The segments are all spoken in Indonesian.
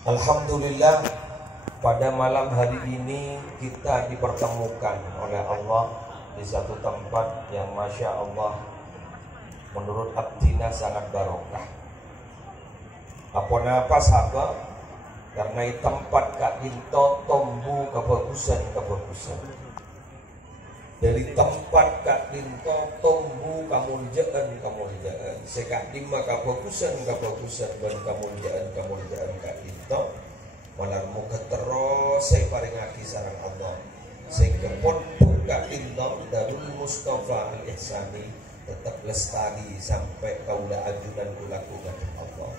Alhamdulillah, pada malam hari ini kita dipertemukan oleh Allah di satu tempat yang Masya Allah menurut abdina sangat barokah. Apa sahabat? Karena tempat kak into tombu kebagusan. Dari tempat kak into tombu kamuljaan. Sekak lima kebagusan dan kamuljaan kak into. Malar muka terus saya paringaki sarang Allah. Sehingga pondok kak into Darul Mustafa Al-Ihsani tetap lestari sampai kaula ajudan kulakukan Allah.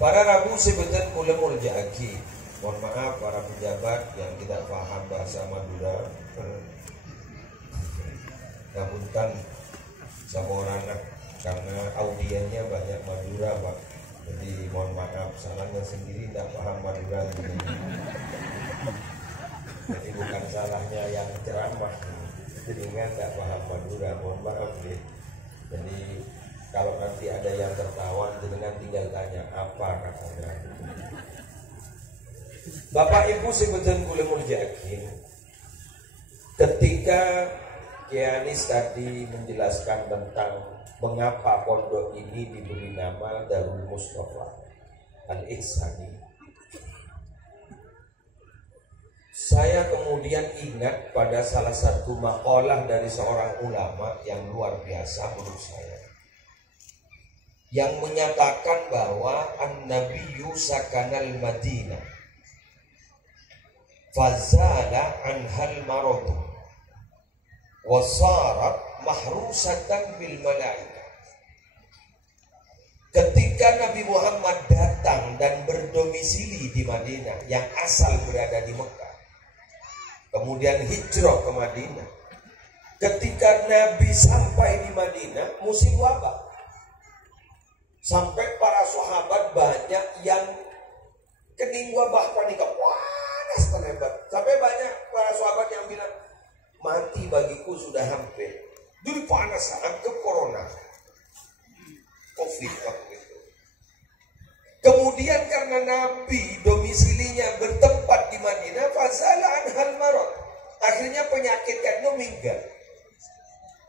Para rabu sebetul mula jagi. Mohon maaf para pejabat yang tidak paham bahasa Madura. Ngapunten sama orang karena audiennya banyak Madura, Pak. Jadi mohon maaf, salahnya sendiri tidak paham Madura. Jadi bukan salahnya yang ceramah, jadi tidak paham Madura. Mohon maaf ya. Jadi kalau nanti ada yang tertawan, dengan tinggal tanya apa katanya. Bapak Ibu sebetul kula muljakin, ketika Kianis tadi menjelaskan tentang mengapa pondok ini diberi nama Darul Mustafa Al-Ihsani, saya kemudian ingat pada salah satu makalah dari seorang ulama yang luar biasa menurut saya, yang menyatakan bahwa An-Nabiyyu sakanal Madinah fazala anhal maradu wasarat mahrusatan bil malaikah. Ketika Nabi Muhammad datang dan berdomisili di Madinah yang asal berada di Mekah, kemudian hijrah ke Madinah. Ketika Nabi sampai di Madinah, musim wabah, sampai para sahabat banyak yang kening wabah panik, panas hebat. Sampai banyak para sahabat yang bilang, mati bagiku sudah hampir. Dulu panas, anggap corona, COVID waktu itu. Kemudian karena Nabi domisilinya bertempat di Madinah, fazala anhal marad. Akhirnya penyakit kan minggat.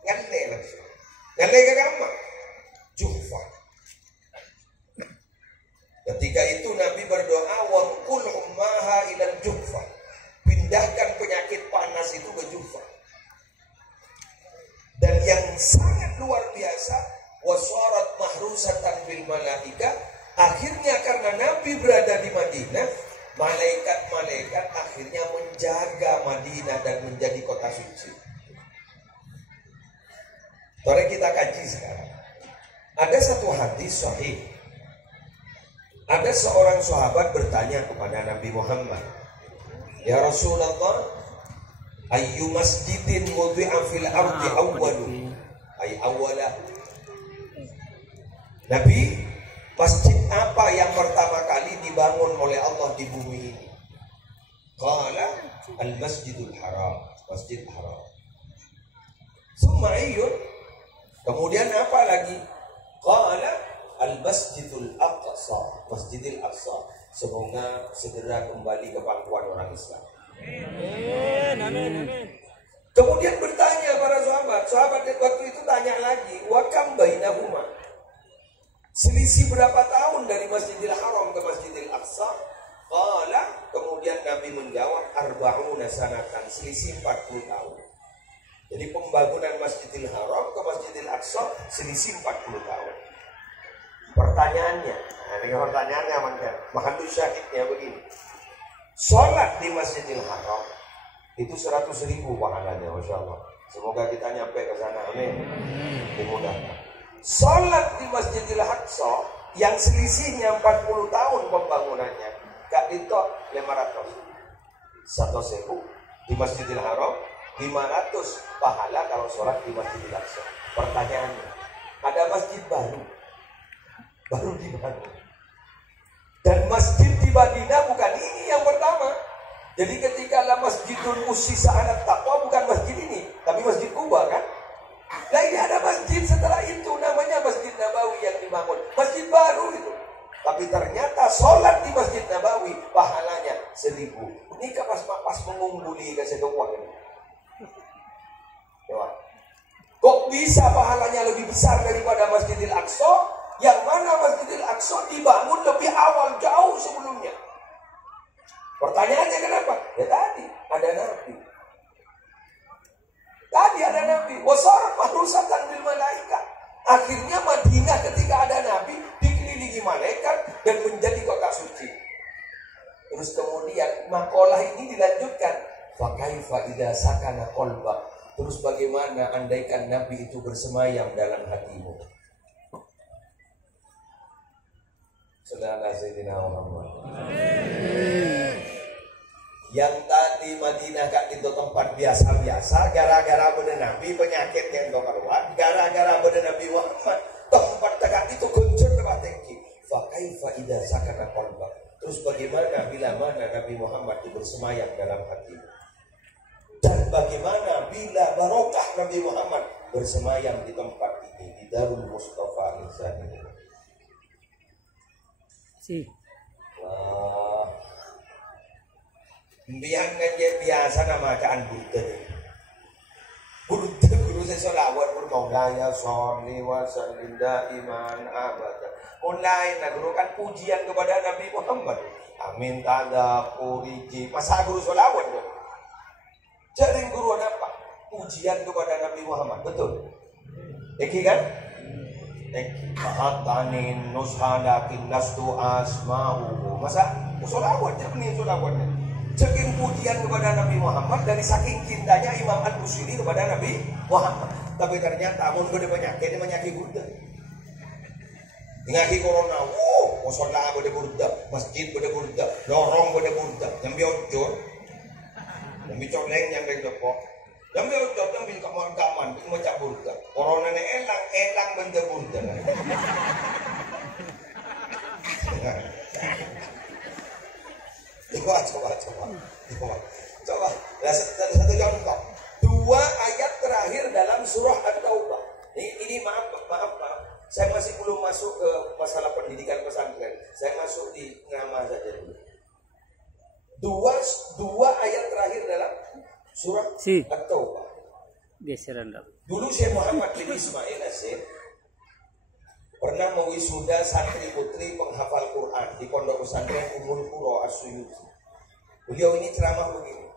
Ngale langsung. Ngale ke kamar. Jufa. Ketika itu Nabi berdoa, wangkul ummaha ilal jufa. Pindahkan penyakit panas itu ke Jufa. Dan yang sangat luar biasa, waswarat mahrusatan bil malaika. Akhirnya karena Nabi berada di Madinah, malaikat-malaikat akhirnya menjaga Madinah dan menjadi kota suci. Mari kita kaji sekarang. Ada satu hadis sahih. Ada seorang sahabat bertanya kepada Nabi Muhammad, ya Rasulullah, ayyu masjidin wudi'a fil ardi awwalu ay awwala. Nabi, masjid apa yang pertama kali dibangun oleh Allah di bumi ini? Qala al-masjidul haram, masjid haram. Summa ayyun, kemudian apa lagi? Qala al-masjidul aqsa, masjidil aqsa. Semoga segera kembali ke pangkuan orang Islam. Amin. Kemudian bertanya para sahabat waktu itu tanya lagi, wa kam bainahuma? Selisih berapa tahun dari Masjidil Haram ke Masjidil Aqsa? Qala, kemudian Nabi menjawab, arba'una sanatan, selisih 40 tahun. Jadi pembangunan Masjidil Haram ke Masjidil Aqsa selisih 40 tahun. Pertanyaannya, ini pertanyaannya mahallu syahidnya begini. Sholat di Masjidil Haram itu 100.000 pahalanya, Masya Allah. Semoga kita nyampe ke sana, amin. Dimudahkan. Sholat di Masjidil Aqsa yang selisihnya 40 tahun pembangunannya, gak itu 500. 1.000 di Masjidil Haram, 500 pahala kalau sholat di Masjidil Aqsa. Pertanyaannya, ada masjid baru dibangun. Dan masjid di Madinah bukan ini yang pertama. Jadi ketika lah Masjidul Ussisa ala Taqwa bukan masjid ini, tapi Masjid Kuba kan? Nah ini ada masjid setelah itu namanya Masjid Nabawi yang dibangun. Masjid baru itu. Tapi ternyata sholat di Masjid Nabawi pahalanya 1000. Ini pas mengungguli kasih doang ini. Kok bisa pahalanya lebih besar daripada Masjidil Aqsa? Yang mana Masjidil Aqsa dibangun lebih awal, jauh sebelumnya. Pertanyaannya kenapa? Ya tadi ada Nabi. Wasarat mahrusatan bil malaikat. Akhirnya Madinah ketika ada Nabi dikelilingi malaikat dan menjadi kota suci. Terus kemudian makalah ini dilanjutkan. Fa kaifa idza sakana qalbak. Terus bagaimana andaikan Nabi itu bersemayam dalam hatimu? Saudara Sayyidina Muhammad. Yang tadi Madinah kan itu tempat biasa-biasa, gara-gara bener Nabi penyakit yang keluar, gara-gara bener Nabi Muhammad tempat tegak itu kencur terbatengi. Fa kaifa idza sakana qalbak. Terus bagaimana bila mana Nabi Muhammad itu bersemayam dalam hatimu? Dan bagaimana bila barokah Nabi Muhammad bersemayam di tempat ini, di Darul Mustafa Al-Zani. Wah, biasa nama bacaan Buddha. Buddha guru saya solawat bermaulaya sholli wa sallim daiman abada. Mulai guru kan pujian kepada Nabi Muhammad. Amin tada kuriji. Masa guru solawat dong. Jadi guru apa? Pujian kepada Nabi Muhammad, betul? Eki kan? Eki. Mahatanin nushadakin lastu asma'uhu. Masa? Solawatnya, ini solawatnya. Cekin pujian kepada Nabi Muhammad dari saking cintanya Imam Al-Busiri kepada Nabi Muhammad. Tapi ternyata amun beda penyakit, ini penyakit Buddha. Ngaki corona, musola beda Buddha, masjid beda Buddha, lorong beda Buddha, yang biocor. Yang bicoleng yang dari depok, yang biocor yang bin kaman-kaman, bin macam Buddha. Corona ni elang benda Buddha. Coba. Satu contoh. 2 ayat terakhir dalam surah At-Taubah. Ini maaf. Saya masih belum masuk ke masalah pendidikan pesantren. Saya masuk di nama saja dulu. 2 ayat terakhir dalam surah At-Taubah. Dulu Syekh Muhammad bin Ismail Asyid pernah mewisuda santri putri penghafal Quran di Pondok Pesantren Ummul Qura As-Suyuti. Beliau ini ceramah begini.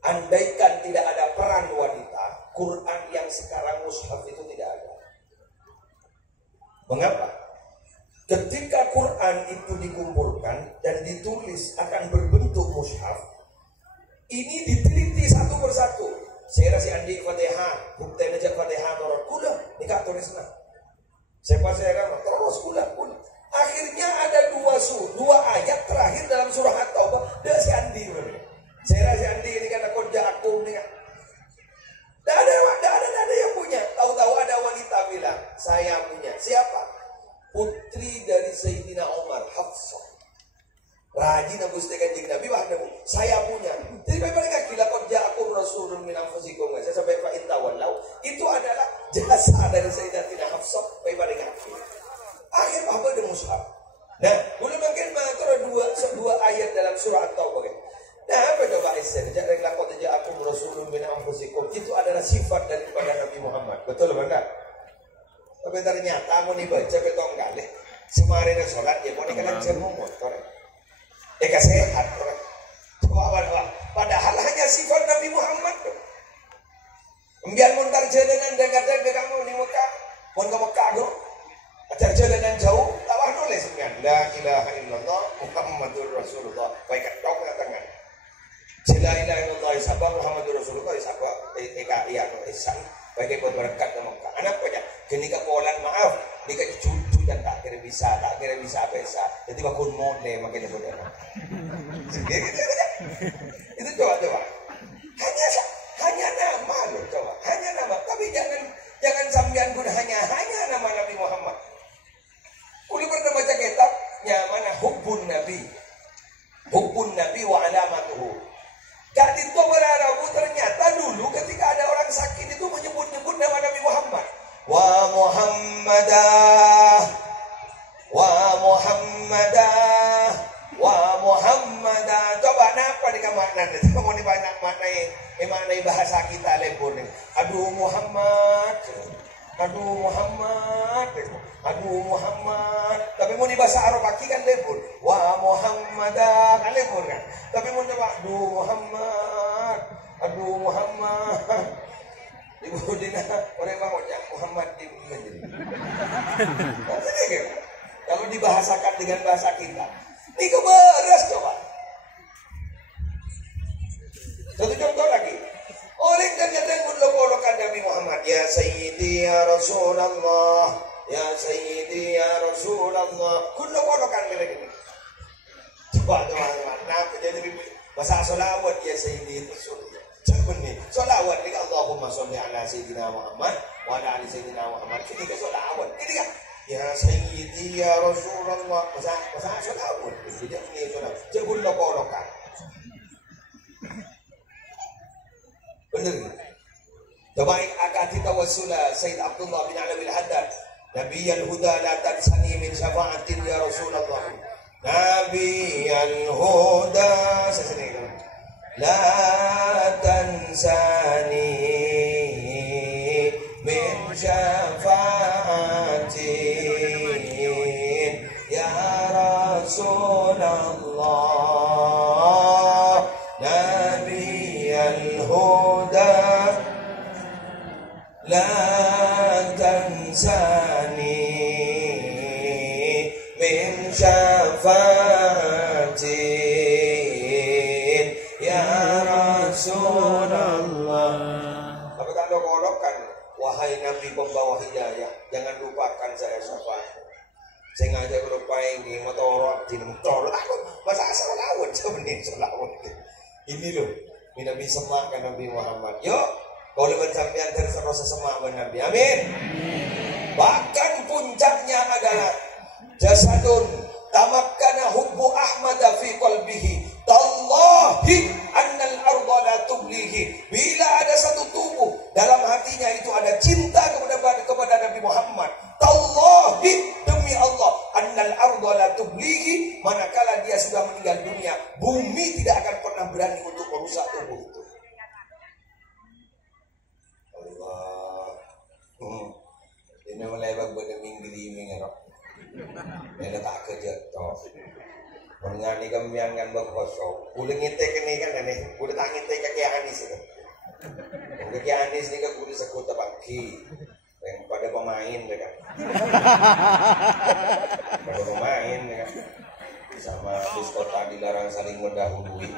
Andaikan tidak ada peran wanita, Quran yang sekarang mushaf itu tidak ada. Mengapa? Ketika Quran itu dikumpulkan dan ditulis akan berbentuk mushaf, ini diteliti satu persatu. Saya rasa andi Fatihah, bukti aja Fatihah torot kula, nikah tulisna. Saya terus kula. Akhirnya ada 2 ayat terakhir dalam surah At-Taubah. Dah si andi. Saya rasa andi ini kata kerja aku nih. Dah ada yang punya. Tahu-tahu ada wanita bilang, saya punya. Siapa? Putri dari Sayyidina Umar, Hafsah. Rajin aku setekan jeng Nabi bahadamu. Saya punya. Jadi bagaimana kila kerja aku Rasulun min anfusikum. Saya sampai fa in tawallau. Itu adalah jasa dari Sayyidatina Hafsah. Bagaimana aku? Akhir apa di mushaf. Nah, boleh makin mengatur 2 ayat dalam surah At-Taubah. Nah, apa coba Aisyah? Jadi lakot aja aku Rasulun min anfusikum. Itu adalah sifat daripada Nabi Muhammad. Betul benar? Tapi ternyata mau dibaca betong kali. Semarin sholat ya mau dikatakan semua motor. Sehat. Padahal hanya sifat Nabi Muhammad. Biar muntar jalanan dekat kamu di Mekah. Mau ke Mekah dong. Acar jalanan jauh. Tawah nulis kan. La ilaha illallah Muhammadur Rasulullah. Baik tok tangan. La ilaha illallah sabab Muhammadur Rasulullah sabab iya no isan. Baik berberkat ke Mekah. Anak punya. Kini ke polan maaf. Ini ke cucu dan tak kira bisa biasa. Jadi bakun mode makanya bodoh. Itu coba. Hanya nama loh coba. Hanya nama. Tapi jangan sambian pun hanya nama Nabi Muhammad. Kuli pernah baca kitabnya mana Hubbun Nabi wa alamatuhu. Jadi itu berarabu ternyata dulu ketika ada orang sakit itu menyebut nama Nabi Muhammad. Wa Muhammadah bahasa kita lebur nih. Aduh Muhammad. Aduh Muhammad. Aduh Muhammad. Tapi mau di bahasa Arab pagi kan lebur. Wa Muhammadah kan lebur kan. Tapi mau coba aduh Muhammad. Aduh Muhammad. Ibu Dina, orang mau Muhammad ibu menjadi. Kalau dibahasakan dengan bahasa kita, ini keberes coba. Satu contoh lagi, orang ternyata menlokolokan Nabi Muhammad, ya Sayyidi ya Rasulullah, ya Sayyidi ya Rasulullah, kun lokolokan mereka ini. Coba, nah jadi bahasa solawat ya Sayyidi Rasulullah. Solawat ni Allahumma sholli ala sayyidina Muhammad wa ala ali sayyidina Muhammad. Ini ke solawat. Ini kan ya sayyidi ya Rasulullah. Bahasa solawat. Jadi ini solawat. Jangan lokolokan. Benar. Coba akad tawassula Sayyid Abdullah bin Alawi al-Haddad. Nabiyyal huda la tansani min syafa'atin ya Rasulullah. Nabiyyal huda La tansani min syafa'atin ya Rasulullah Nabiyal huda La tansani min syafa'atin Rasulullah. Tapi kalau kolokkan, wahai Nabi pembawa hidayah, jangan lupakan saya syafaat. Saya ngajak lupa ini motor di motor. Aku masa asal lawan sebenarnya lawan. Ini loh, Nabi semakkan Nabi Muhammad. Yuk, boleh mencampian terus semak Nabi. Amin. Bahkan puncaknya adalah jasadun tamakkana hubbu Ahmad fi qalbihi. Tallahi annal arda la tublihi. Bila ada satu tubuh dalam hatinya itu ada cinta kepada Nabi Muhammad. Tallahi demi Allah annal arda la tublihi. Manakala dia sudah meninggal dunia, bumi tidak akan pernah berani untuk merusak tubuh itu. Allah. Ini mulai berbeda minggu ini ya. Ini tak kerja toh. Mengani kemian kan berkosong. Boleh ngintai kini kan ini. Boleh tak ngintai kaki Anis itu. Kaki Anis ni kan boleh sekuta pagi. Yang pada pemain kan. Pada pemain kan. Sama diskota dilarang saling mendahului.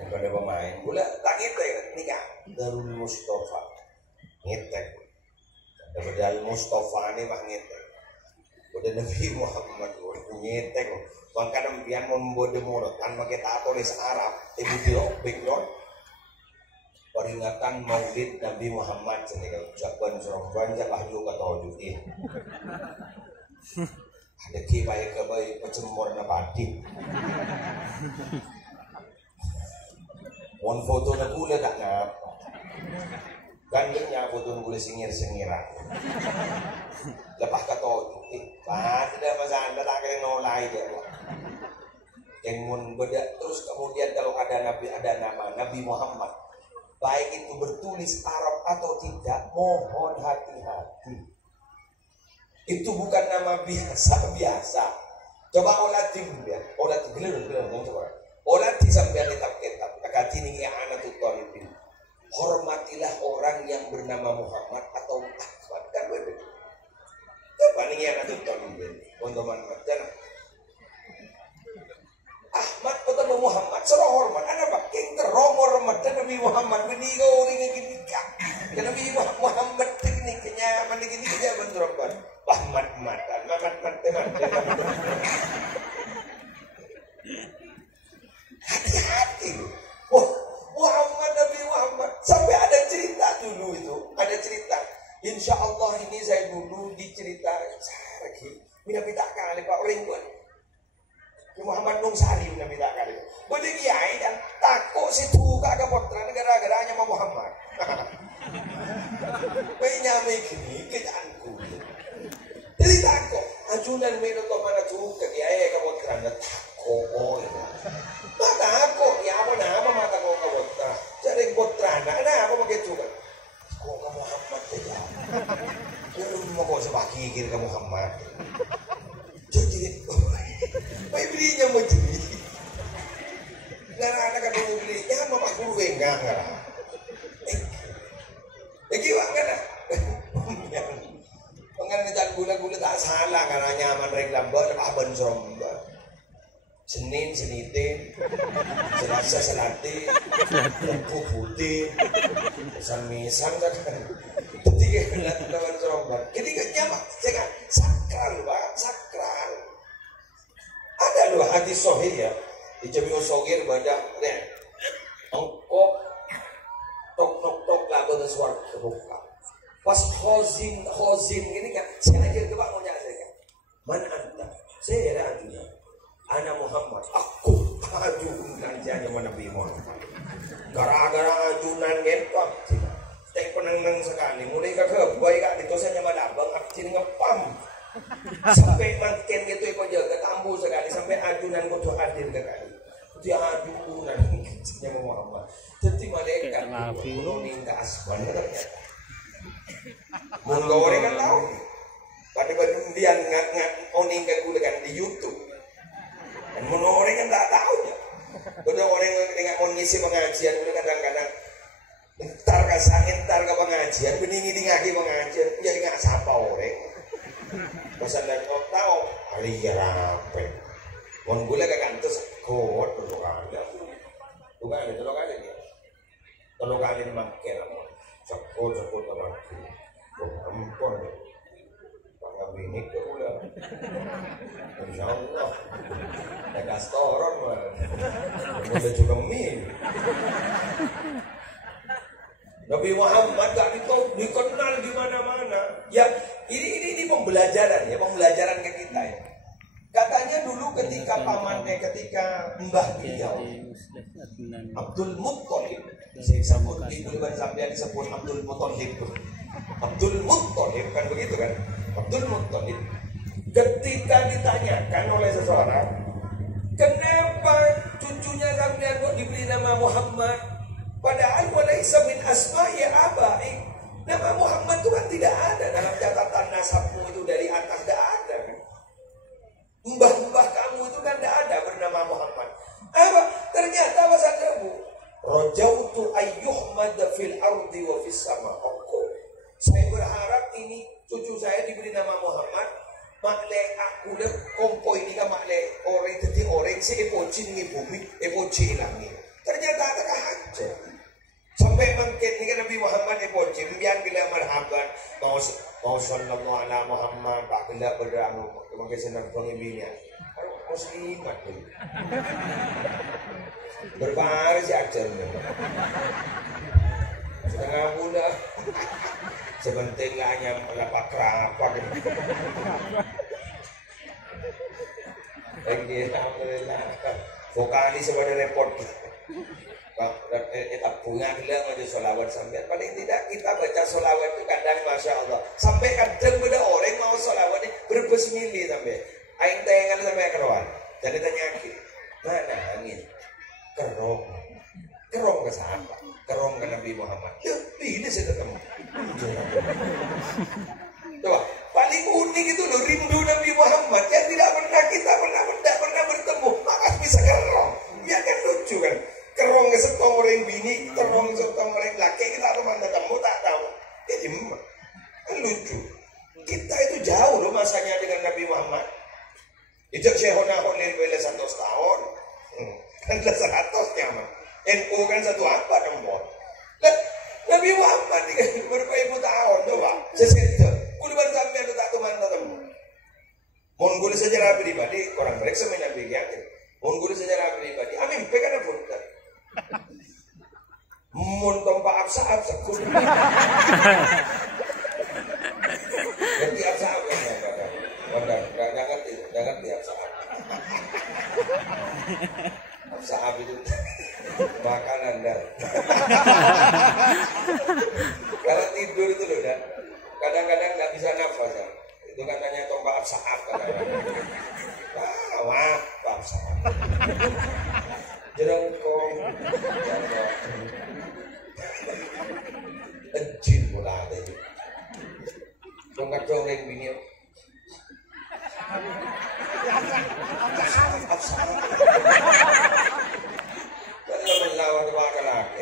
Yang pada pemain. Boleh tak ngintai kan. Ini kan. Darul Mustafa. Ngintai. Daripada Mustafa ni mah ngintai. Udah Nabi Muhammad nyetek kok. Maka dempian membuat demurut tanpa kita tulis Arab. Ibu background peringatan Maulid Nabi Muhammad sendiri. Ucapan seremban jakah juga tawajudin. Ada kibai kebai pecemur nabati. One foto na gula tak ngap. Gandengnya foto gula singir-singiran. Lepas kata tidak masalah tak kena nolai dia. Kemun bedak terus kemudian kalau ada nabi ada nama Nabi Muhammad, baik itu bertulis Arab atau tidak, mohon hati-hati. Itu bukan nama biasa. Coba olati ya, olati bener coba. Olati sampai kitab-kitab. Kakati ini anak tutorial. Hormatilah orang yang bernama Muhammad atau Ahmad kan begitu. Paling yang ada tutorial untuk mana? Ahmad atau Muhammad serah hormat. Anak pak king terong hormat Nabi Muhammad meninggal orang yang gini kak. Nabi Muhammad ini kenyaman gini aja bentrokan. Ahmad matan. Hati-hati. Wah, Muhammad Nabi Muhammad sampai ada cerita dulu itu. Ada cerita. Insya Allah ini saya dulu diceritakan lagi. Nabi tak kali Pak Ringgon. Muhammad Nungsari Nabi tak kali. Boleh kiai dan takut si tuka ke putra negara-negaranya Muhammad. Penyamai gini kejaanku. Jadi takut. Ajunan menurut mana tuka kiai ke putra takut. Mata aku ya apa nama mata kau ke putra. Jadi putra anak, nah aku pakai juga. Kok kamu Muhammad ya? Lu mau kok sepagi kiri kamu Muhammad. Jadi, mau belinya mau jadi. Nggak kan mau belinya, mau pak guru enggak lah. Gimana kan? Pengen dan gula-gula tak salah karena nyaman reklam ber aben somba. Senin senitin, Selasa selati, Rabu putih, misam kan. Ketika lawan somba. Jadi kan nyaman, jangan sakral pak, sakral. Ada loh hadis sahih ya. Di Jami'u Shogir badak nih. Engkau tok lagu suara kebuka. Pas khozin gini kan, saya lagi ke bangunnya saya kan. Mana anda? Saya ada ajunya. Ana Muhammad. Aku ajunan jadi mana bimon. Gara-gara ajunan ngepak. Saya penang sekali. Mulai ke baik kan itu saya madabang akcin ngepam. Sampai makin gitu ikut jaga tambu sekali sampai ajunan kudu hadir sekali. Dia ajunan kecilnya Muhammad. Jadi malaikat nuning ke asban ternyata. Mungkin orang kan tahu. Pada dia ngat oning kan kan di YouTube. Dan orang kan tak tahu ya. Benar orang yang mau ngisi pengajian kadang-kadang entar ke pengajian beningi ngaki pengajian jadi nggak sapa orang. Pesan dan kau tahu hari rapi. Mon gula ke kantor kuat bukan ada telur kali dia. Telur kali makan sekut lagi. Ampun. Bangga bini ke gula. Insyaallah. Ada restoran mah. Ada juga mie. Nabi Muhammad tak dikenal di mana-mana. Ya, ini pembelajaran ya, pembelajaran ke kita ya. Katanya dulu ketika pamannya, ketika mbah beliau Abdul Muttalib, disebut di Bulan Sambian disebut Abdul Muttalib. Abdul Muttalib kan begitu kan? Abdul Muttalib. Ketika ditanyakan oleh seseorang, kenapa cucunya Sambian kok diberi nama Muhammad? Padahal walaisa min asma'i abaik. Nama Muhammad itu kan tidak ada dalam catatan nasabmu itu dari atas tidak ada kan. Mbah-mbah kamu itu kan tidak ada bernama Muhammad. Apa? Ternyata masa debu. Rajautu ayyuhmad fil ardi wa fis sama. Saya berharap ini cucu saya diberi nama Muhammad. Makle aku le kompo ini kan makle orang jadi orang si epoci ni bumi epoci langit. Ternyata ada aja. Sampai mungkin ini kan Nabi Muhammad epoci biar bila marhaban mau sallallahu ala Muhammad pak bila berang mungkin senang pengibinya. Muslimat tu. Berbaris aja. Setengah bulan. Sebentar hanya melapak rapat. Alhamdulillah. Vokalis pada report. Etap bunga bilang aja solawat sampai. Paling tidak kita baca solawat itu kadang Masya Allah. Sampai kadang beda orang mau solawat ini berbesmili sampai. Aing tayangan sampai keruan. Jadi tanya mana angin? Kerong ke siapa? Kerong ke Nabi Muhammad. Ya, ini saya ketemu. Coba, paling unik itu loh rindu Nabi Muhammad yang tidak pernah bertemu. Maka bisa kerong. Ya kan lucu kan? Kerong ke setong orang bini, kerong ke setong orang laki kita teman ketemu tak tahu. Jadi kan lucu. Kita itu jauh loh masanya dengan Nabi Muhammad. Itu Syekhona Khalil bela 100 tahun. Kan 100 nyaman. NU kan satu apa nombor. Nabi Muhammad kan berpuluh tahun coba. Sesete. Kuliban sampai ada tak teman ketemu. Mohon sejarah pribadi orang mereka semuanya Nabi yakin. Mohon sejarah pribadi. Amin pekan pun. Mohon tompak absaab sekul. Ganti absaab ya. Jangan tiap saat. Saat itu makanan dan kalau tidur itu loh dan kadang-kadang nggak bisa nafas ya. Itu katanya tombak saat kadang-kadang. Wah, jerengkong. Jin pula ada itu. Tongkat doreng bini. Kalau melawan dua lagi.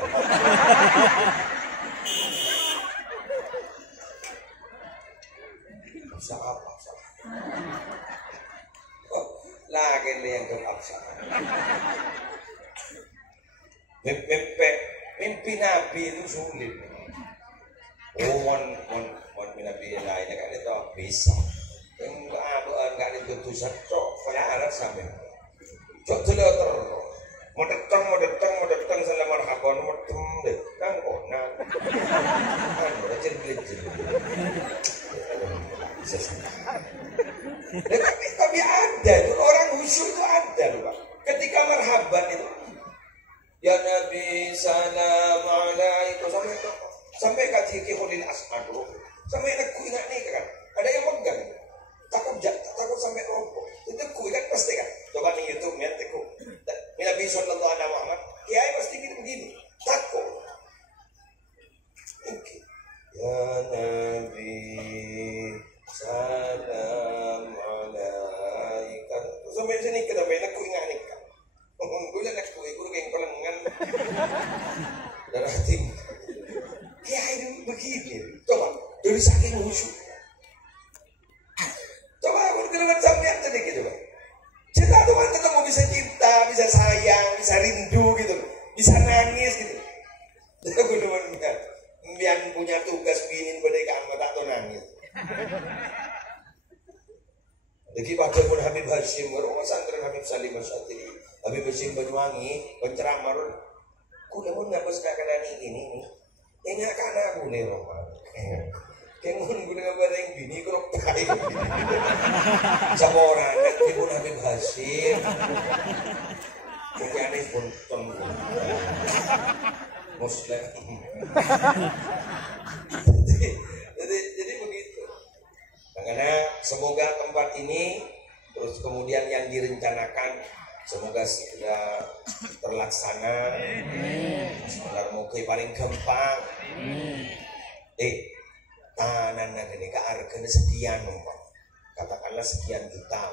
Apsa apa? Oh, lagi yang ke apsa. Mimpi Nabi itu sulit. Wan Nabi lainnya kan itu bisa. Yang enggak ditutusan cok, pada sampai. Cok dulu terus. Mau datang salam marhaban mau deh. Nang konan. Kan udah jadi. Tapi ada itu orang khusyuk itu ada loh Pak. Ketika marhaban itu ya Nabi salam alaikum sampai kaji kihulil asmad bro. Sampai aku ingat nih kan. Ada yang pegang. Takut sampai roboh. Itu ku kan pasti kan. Coba di YouTube lihat aku. Nabi sallallahu alaihi Muhammad, kiai pasti begini. Takut. Okay. Ya Nabi salam alaikum. Sampai sini kita aku ingat nih kan. Gue nak gue yang pelengan. Darah tinggi. Kiai itu begini. Coba dari saking khusyuk. Coba aku dengan sampean tadi gitu Pak. Cinta itu kan ketemu bisa cinta, bisa sayang, bisa rindu gitu, bisa nangis gitu. Jadi aku teman-teman yang punya tugas binin berdekaan mata atau nangis. Jadi pada pun Habib Hashim, orang santri Habib Salim Al-Syatiri, Habib Hashim Banyuwangi, penceramah, kuda pun nggak bisa kena ini. Enggak kan aku nih Roman. Kayak mau guna bareng bini kerok tai. Sama orang anak ibu Habib Hashim. Kayak aneh pun Muslim. Jadi begitu. Makanya semoga tempat ini terus kemudian yang direncanakan semoga segera terlaksana. Semoga mau paling gampang. Tahanan ini ke harganya sekian katakanlah sekian juta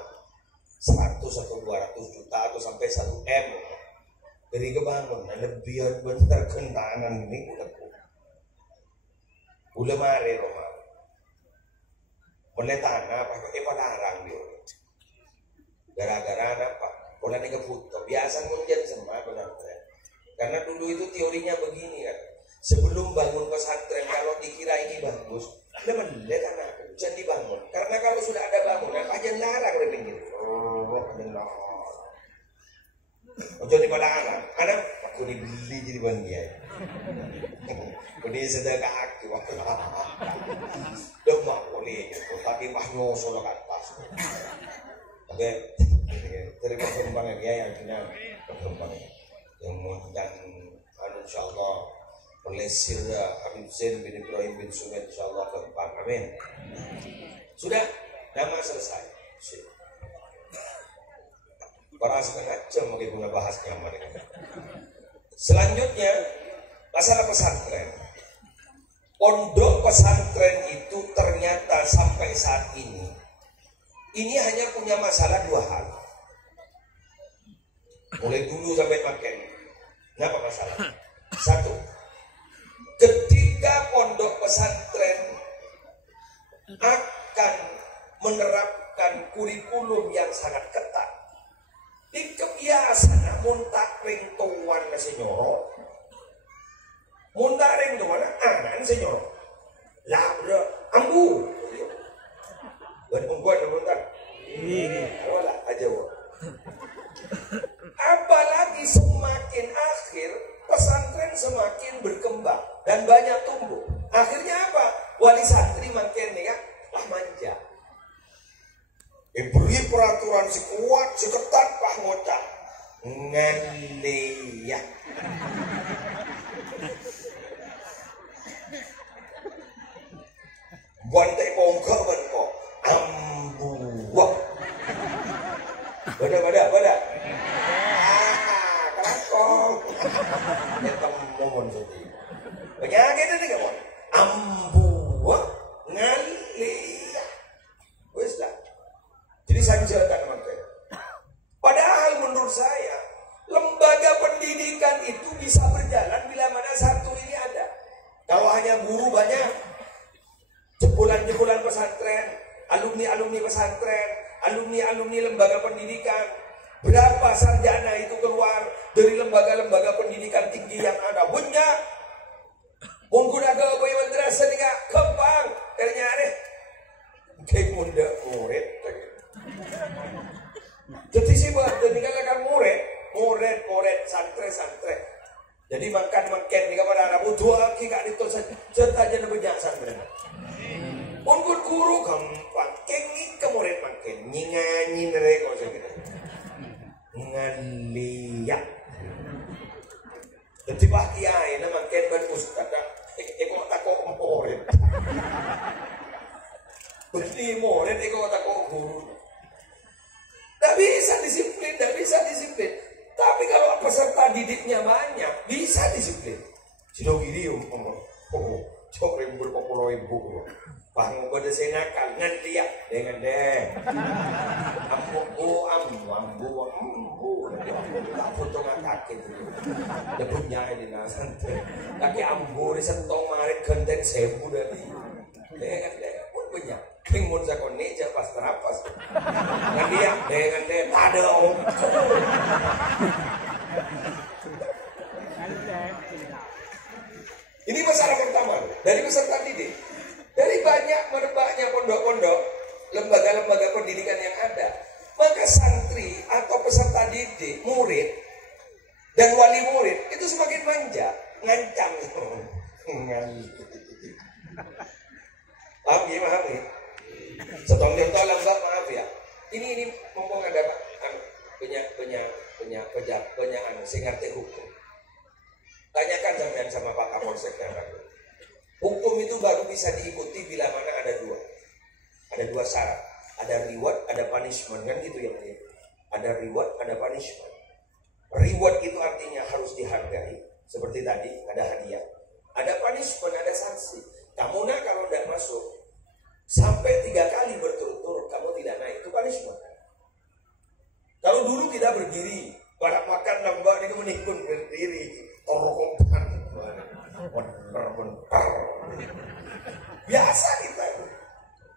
100 atau 200 juta atau sampai 1 M dari kebangun lebih benar kentanan ini udah mare Roma boleh tanah pakai palarang dia gara-gara apa boleh nih foto biasa nguncian semua benar karena dulu itu teorinya begini kan. Sebelum bangun pesantren kalau dikira ini bagus, ada mendelet anak jangan dibangun. Karena kalau sudah ada bangunan, aja larang dari pinggir. Oh, benar. Ojo di padangan, ada aku dibeli jadi bandia. Aku di sedekah aku. Dah mak boleh, tapi mah nyosol kat pas. Oke, terima kembang dia yang punya kembang yang dan insyaallah oleh Sirra Habib Zain bin Ibrahim bin Sumed insyaallah ke depan. Amin. Sudah, nama selesai. Para setengah jam mungkin guna bahasnya mereka. Selanjutnya masalah pesantren. Pondok pesantren itu ternyata sampai saat ini hanya punya masalah 2 hal. Mulai dulu sampai makin. Kenapa masalah? 1. Ketika pondok pesantren akan menerapkan kurikulum yang sangat ketat, di kebiasaan muntak ring tuan nasi nyoro, muntak ring tuan anak nasi nyoro, lah bro, ambu, buat pembuat muntak, wala aja wah. Apalagi semakin akhir pesantren semakin berkembang dan banyak tumbuh. Akhirnya apa? Wali santri makin nih kan lah manja. Beri peraturan sekuat seketat pak ngocak ngeliyah. Bantai bongkar benko ambuwah. Bada. Kelakong. Kita mohon sedih. Penyakit ini kawan. Ambu ngali. Wes dah. Jadi sanjatan makanya. Padahal menurut saya lembaga pendidikan itu bisa berjalan bila mana satu ini ada. Kalau hanya guru banyak, jebolan-jebolan pesantren, alumni-alumni pesantren, alumni-alumni lembaga pendidikan. Berapa sarjana itu keluar dari lembaga-lembaga pendidikan tinggi yang ada? Banyak. Mungkin agak boy madrasah ni kak kembang ternyata kayak muda murid. Jadi sih buat meninggalkan murid santre. Jadi makan ni kamar anak dua kika itu serta aja banyak santre. Mungkin guru gampang, kengi ke murid makin nyinganyi mereka segitu. Ngaliak. Jadi bahagia ini makin berustad. Eko takut murid. Begini murid eko takut guru. Tak bisa disiplin. Tapi kalau peserta didiknya banyak, bisa disiplin. Sudah gini cok ribu populo ibu. Bangun pada saya nakal nanti ya dengan deh. Ambu. Tak foto ngakak itu. Dia punya ini nasan. Kaki ambu di sentong marit genteng sebu dari. Dengan deh pun punya. Kingmun sakone aja pas terapas. Dengan dia tak ada om. Ini masalah pertama dari peserta didik. Dari banyak merebaknya pondok-pondok, lembaga-lembaga pendidikan yang ada, maka santri atau peserta didik, murid dan wali murid itu semakin manja, ngancam. Paham ya? Contoh lembab maaf ya. Ini mumpung ada punya sing ngerti hukum. Tanyakan sampean sama Pak Kapolsek yang baru. Hukum itu baru bisa diikuti bila mana ada dua syarat. Ada reward, ada punishment, kan gitu ya. Ada reward, ada punishment. Reward itu artinya harus dihargai. Seperti tadi ada hadiah. Ada punishment, ada sanksi. Kamu kalau tidak masuk sampai 3 kali berturut-turut kamu tidak naik, itu punishment. Kalau dulu kita berdiri, pada makan nambah ini menikun berdiri, torokan, biasa kita.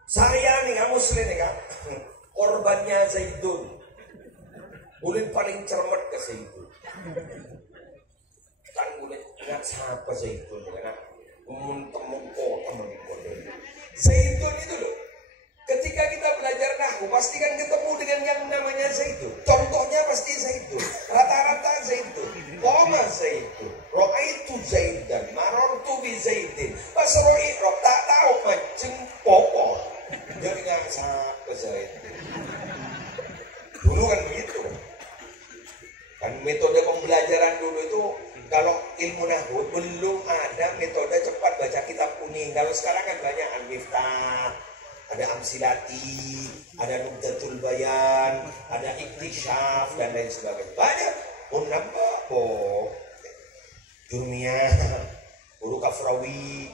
Saya nih kamu muslim nih kan, korbannya Zaidun, bulan paling cermat ke Zaidun. Kan bulan ingat siapa Zaidun kan? Temen Zaidun itu loh. Ketika kita belajar nahwu pasti kan ketemu dengan yang namanya Zaidun. Contohnya pasti Zaidun. Rata-rata Zaidun. Qoma Zaidun. Ra'aitu Zaidan. Marartu bi Zaidin. Pas ro'irok tak tahu macam popol. Jadi nggak sampai Zaidun. Dulu kan begitu. Kan metode pembelajaran dulu itu kalau ilmu nahwu belum ada metode cepat baca kitab kuning. Kalau sekarang kan banyak Al-Miftah, ada Amsilati, ada Nubdatul Bayan, ada Iktisyaf dan lain sebagainya. Banyak. Nambah Jurmiyah, Guru Kafrawi,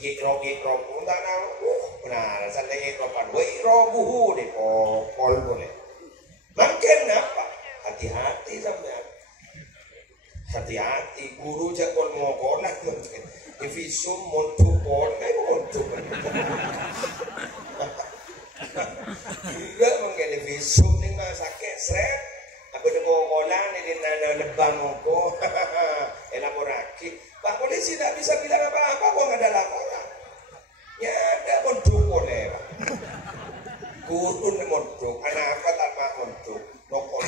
Yikrob, benar, santai Yikroban, Wairobuhu deh, pol boleh. Makin apa? Hati-hati sampai. Hati-hati, guru jakol mokonan mungkin. Ifisum montupon, montup. Juga mungkin ifisum nih mas sakit seret. Aku udah mokonan ini nana lebang moko. Elaborasi. Pak polisi tidak bisa bilang apa-apa kok nggak ada laporan. Ya ada montupon ya. Guru nih montup, anak apa tanpa montup, nokon.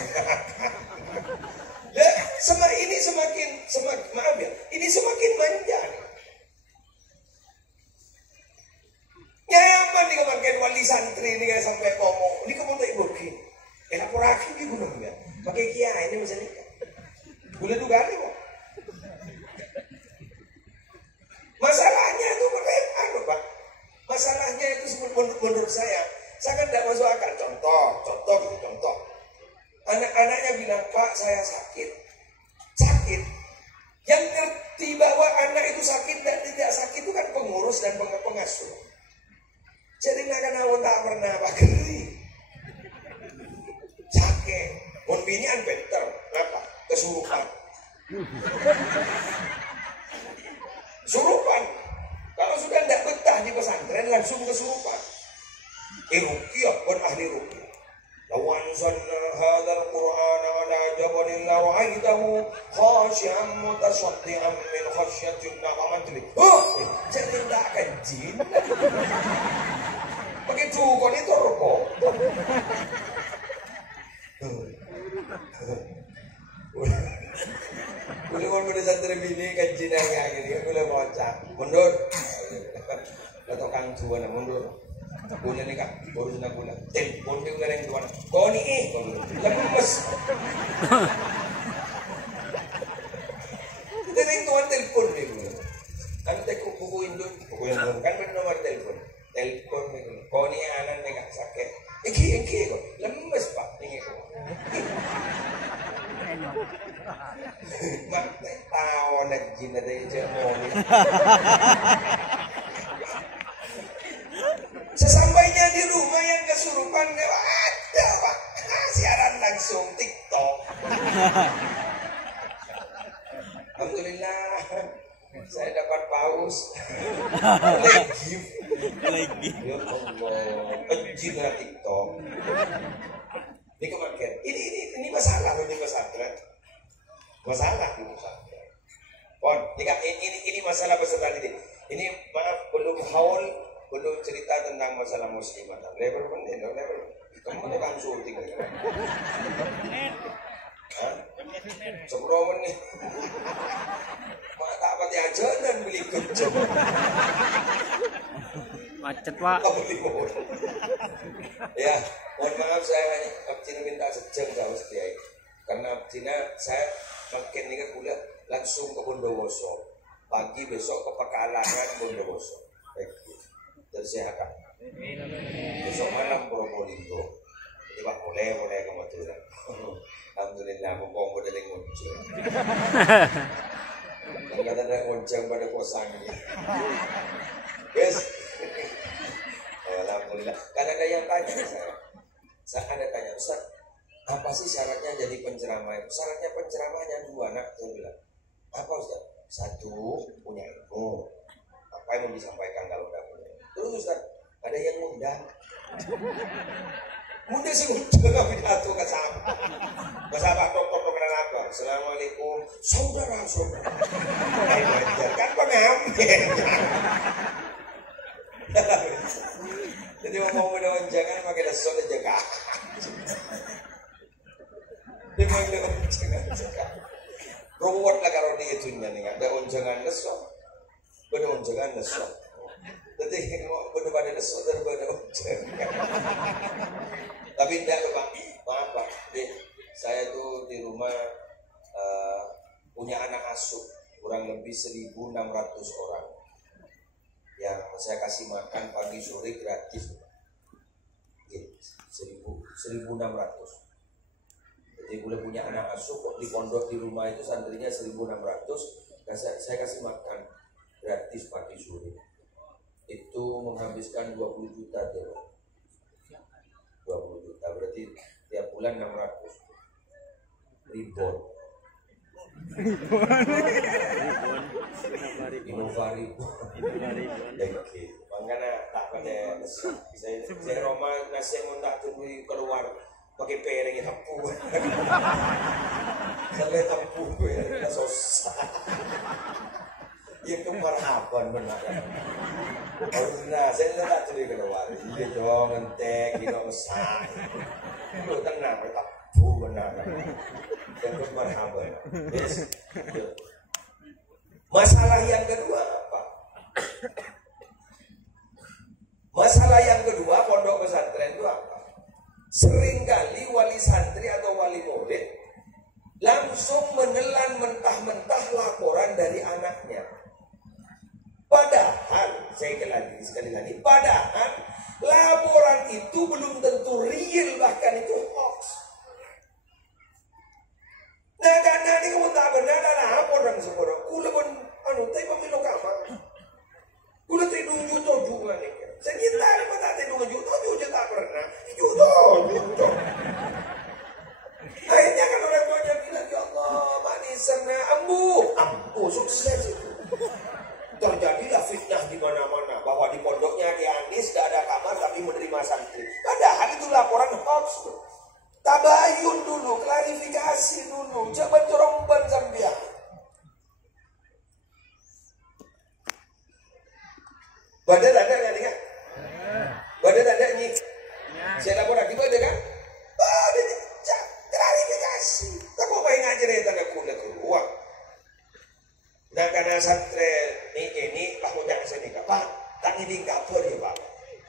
Ini semakin maaf ya, ini semakin manja. Nyaman nih kemarin wali santri ini kayak sampai ngomong, ini kamu tak ibu begini, elaborasi di gunung ya, pakai kiai ini misalnya, boleh juga nih kok. Masalahnya itu Pak. Masalahnya itu menurut saya kan tidak masuk akal. Contoh. Anak-anaknya bilang, Pak saya sakit. Yang ngerti bahwa anak itu sakit dan tidak sakit itu kan pengurus dan pengasuh. Jadi nak tak pernah geri. Sakit. Mun binian better. Kenapa? Kesurupan. Surupan. Kalau sudah tidak betah di pesantren langsung kesurupan. Ruqyah pun ahli ruqyah. Lawan sanna hadzal qur'ana ala jabalin la ra'aitahu khashi'an mutasaddian min khasyatillah. Oh, jadi tak akan jin. Begitu kon itu rokok. Boleh kon pada santri bini kaji nanya gini, boleh bocah mundur. Atau kang juana mundur. Boleh nih kak, baru senang gula. Telepon dia udah yang juana. Kau nih, lemes. Kita yang tuan telepon nih gula. Kan tekuk buku Indo kan pada nomor telepon. Telepon nih gula. Kau nih anak nih kak sakit. Iki kok lemes pak ini kok. Mak tahu nak jin ada yang cemong. Sesampainya di rumah yang kesurupan ada pak siaran langsung TikTok. Alhamdulillah saya dapat paus. Lagi. Ya Allah, penjina TikTok. Ini kemarin. Ini masalah ini pesantren. Masalah di pesantren. Pon, ini masalah peserta didik. Ini maaf belum haul, belum cerita tentang masalah muslimat. Level penting, level. Kamu kan syuting kan? Sepuluh menit. Mak tak pati aja dan beli kerja. Macet pak. Ya, mohon maaf saya abdina minta sejam gak mesti ya. Karena abdina saya makin ingat kuliah langsung ke Bondowoso. Pagi besok ke Pekalangan Bondowoso. Terus saya akan besok malam Probolinggo. Jadi pak boleh kebetulan. Alhamdulillah mumpung udah ada ngonceng. Enggak ada ngonceng pada kosannya. Yes. Alhamdulillah. Kan ada yang tanya saya ada tanya, Ustaz, apa sih syaratnya jadi penceramah? Syaratnya penceramahnya dua, nak. Saya bilang, apa Ustaz? Satu, punya ilmu. Apa yang mau disampaikan kalau tidak punya? Terus Ustaz, ada yang ngundang. Mudah sih ngundang pidato ke sahabat. Ke sahabat tokoh apa? Assalamualaikum, saudara-saudara. Ayo aja, kan pengamen. Jadi mau jangan pakai dasar jaga. Dia mau jangan jaga. Ruwet lah kalau di itunya nih, ada unjangan lesok, ada unjangan lesok. Jadi mau pada lesok daripada unjangan. Tapi tidak pak, maaf pak. Saya tuh di rumah punya anak asuh kurang lebih 1.600 orang. Yang saya kasih makan pagi sore gratis. 1.600. Jadi boleh punya anak asuh kok di pondok di rumah itu santrinya 1.600. Saya kasih makan gratis pagi sore. Itu menghabiskan 20 juta deh. 20 juta berarti tiap bulan 600 ribu. Inovasi. Makanya tak pada saya Roma nasi mau tak tunggu keluar pakai piring tempu. Sampai tempu ya susah. Itu marhaban benar. Nah, saya tak tunggu keluar. Iya dong entek gitu besar. Lu tenang tempu benar. Itu marhaban. Yes. Masalah yang kedua apa? Masalah yang kedua pondok pesantren itu apa? Seringkali wali santri atau wali murid langsung menelan mentah-mentah laporan dari anaknya. Padahal, sekali lagi, padahal laporan itu belum tentu real, bahkan itu hoax. Nah karena ini kamu tak benar, ada lapor orang seorang. orang gimana kan? Oh, dia klarifikasi. Tak mau main ngajar ya tanda kulit keluar. Nah karena santri ini lah mau jangan sini Pak. Tak ini kabar ya Pak.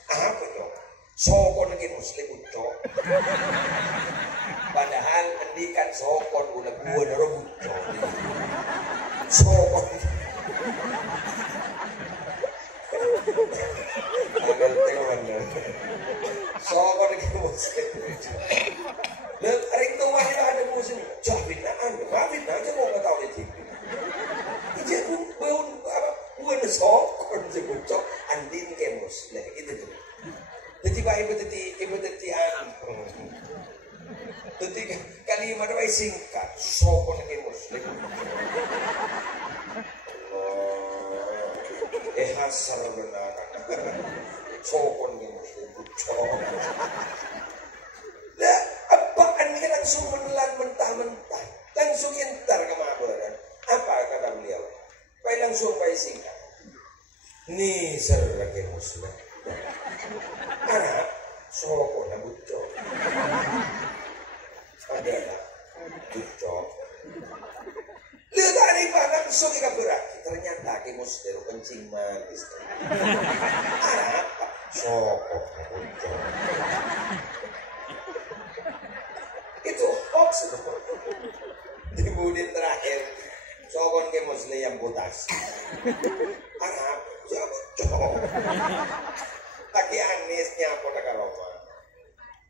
Apa cok? Sokon lagi muslim cok. Padahal andikan sokon udah buah darah cok. Sokon. Agak tewan ya. Sokon lagi muslim. Dan hari itu wajib ada muslim. Cok fitnaan, fitnah aja mau nggak tahu di TV. Dia pun apa? Bukan sokon sebut cok. Andin ke muslim gitu tuh. Jadi pak ibu teti Jadi kalimat apa singkat. Sokon lagi muslim. Hasar benar. Sokon lagi muslim. Nah, apaan ini langsung menelan mentah-mentah. Langsung entar ke mabaran. Apa kata beliau? Pak langsung pak singkat. Nih serlagi muslim. Anak sokon na buco. Adalah buco. Lihat hari pak langsung ika berarti. Ternyata ke muslim kencing manis. Anak sokon na buco. Itu hoax. Kemudian terakhir sokon ke muslim yang putas. Anak ya buco. Laki Anisnya apa nak kaloma.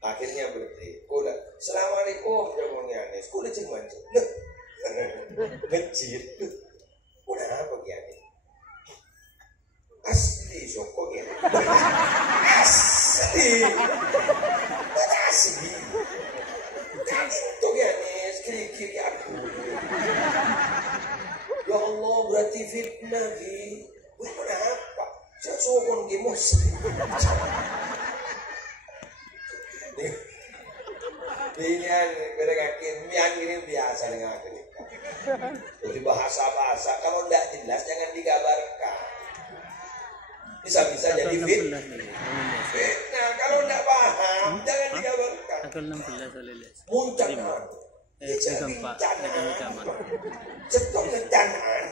Akhirnya berhenti. Kuda, Assalamualaikum jawabnya Anis. Kuda cuma ngecil. Kuda apa Anis? Asli sokongnya. Asli. Asli. Itu Anis kiri-kiri aku. Ya Allah berarti fitnah Ki. Kuda apa? Saya sokong di muslim. Ini yang ini biasa dengan aku. Jadi bahasa-bahasa kalau tidak jelas jangan digambarkan. Bisa-bisa jadi fitnah. Kalau tidak paham jangan digambarkan. Muncul. Cetok kencanaan.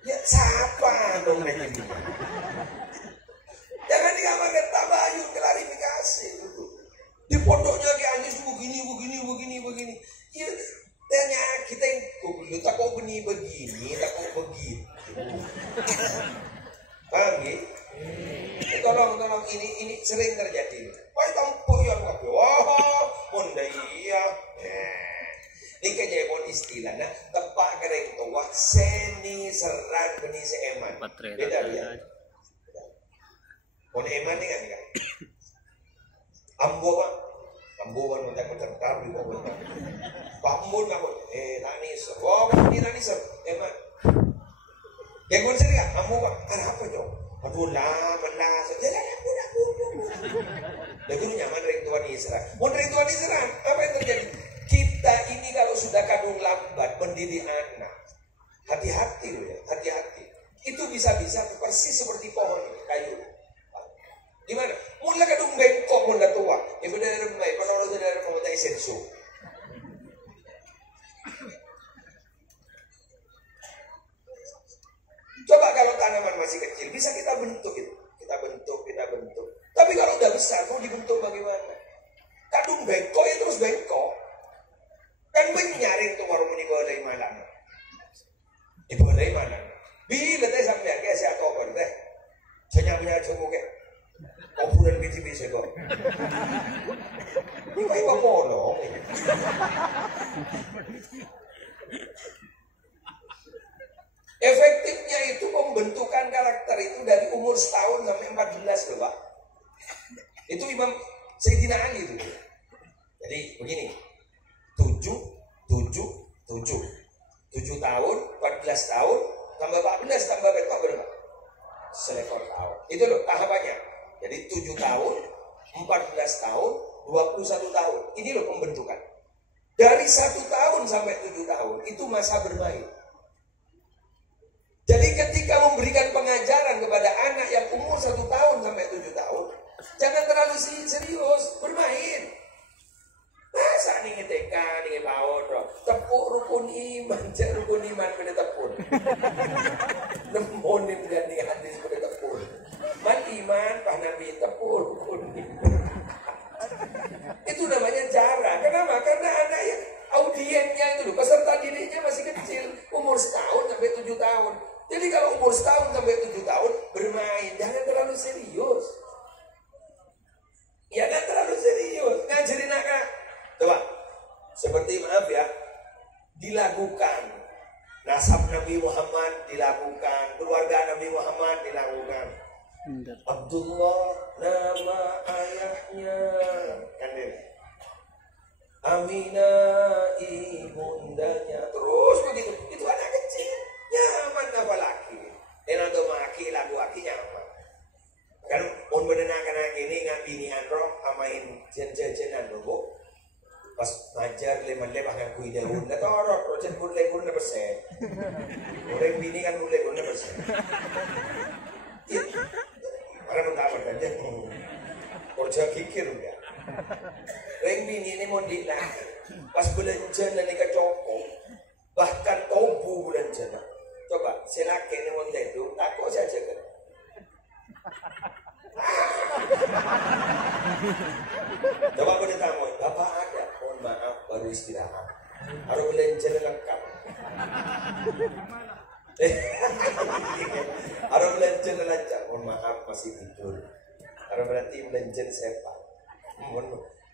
Ya siapa dong ini? Jangan digambarkan tabayun klarifikasi dulu. Di pondoknya kayak Anis begini. Ya tanya kita yang tak kok begini, tak kok begitu. Paham ya? Tolong ini sering terjadi. Wah tampuk yang kabeh. Wah, mondai iya. Ini kejadian istilah. Nah, tepak kering tua seni serang benih seeman. Beda ya. Mon eman ni kan? Ambo Pak. Ambo kan mentak tapi pokoknya. Pak Mun kamu tani ser. Wah, ini tani ser. Eman. Yang kon sini kan Ambo Pak. Apa cok? Aduh lah, menang saja. Aku. Lagu nyaman ring tuan Israel. Mon ring tuan Israel. Apa yang terjadi? Kita ini kalau sudah kandung lambat mendidik anak, hati-hati loh ya, hati-hati. Itu bisa-bisa persis seperti pohon ini, kayu. Di mana? Mula kadung bengkok mula tua. Ibu dari rumah, penolong dari rumah tak sensu. Coba kalau tanaman masih kecil, bisa kita bentuk itu. Kita bentuk. Tapi kalau udah besar, mau dibentuk bagaimana? Kadung bengkok ya terus bengkok. Kan menyaring tuh warung ini boleh malam. Boleh malam. Bila teh sampai ke siapa kau teh? Saya punya cunggu ke. Komputer bisa kok. Ini apa polo? Efektifnya itu pembentukan karakter itu dari umur setahun sampai 14 loh Pak. Itu Imam Sayyidina Ali itu. Jadi begini. 7 tahun, 14 tahun, tambah 14, tambah berapa berapa? Selekor tahun. Itu loh tahapannya. Jadi 7 tahun, 14 tahun, 21 tahun. Ini loh pembentukan. Dari 1 tahun sampai 7 tahun, itu masa bermain. Jadi ketika memberikan pengajaran kepada anak yang umur 1 tahun sampai 7 tahun, jangan terlalu serius, bermain. iman cek rukun iman pada tepun. Nemonin ganti hadis pada tepun. Man iman pak nabi tepun rukun iman. Itu namanya cara. Kenapa? Karena anaknya audiennya itu loh, peserta didiknya masih kecil, umur setahun sampai 7 tahun. Jadi kalau umur setahun sampai 7 tahun bermain, jangan terlalu serius. Jangan terlalu serius. Ngajarin anak. Coba, seperti maaf ya, dilakukan. Nasab Nabi Muhammad dilakukan, keluarga Nabi Muhammad dilakukan. Abdullah nama ayahnya, kan dia. Aminah ibundanya, terus begitu. Itu anak kecil, nyaman apalagi. Enado maki lagu aki nyaman. Kan on menenangkan anak ini ngabinian roh amain jen-jenan loh. Pas ngajar leman-leman ngaku ide bunda torok, rojen bunda bersen. Orang bini kan bunda bersen. Orang utama kan dia kerja kikir enggak. Orang bini ini mau dilah. Pas belanjan dan ikat cokok, bahkan tobu belanjan. Coba silake ini mau teduk, takut saja kan. Coba aku ditanya, bapak ada, mohon maaf baru istirahat. Harus belanjan lengkap. Harus belanjan lancar, mohon maaf masih tidur. Harus berarti belanjan sepak.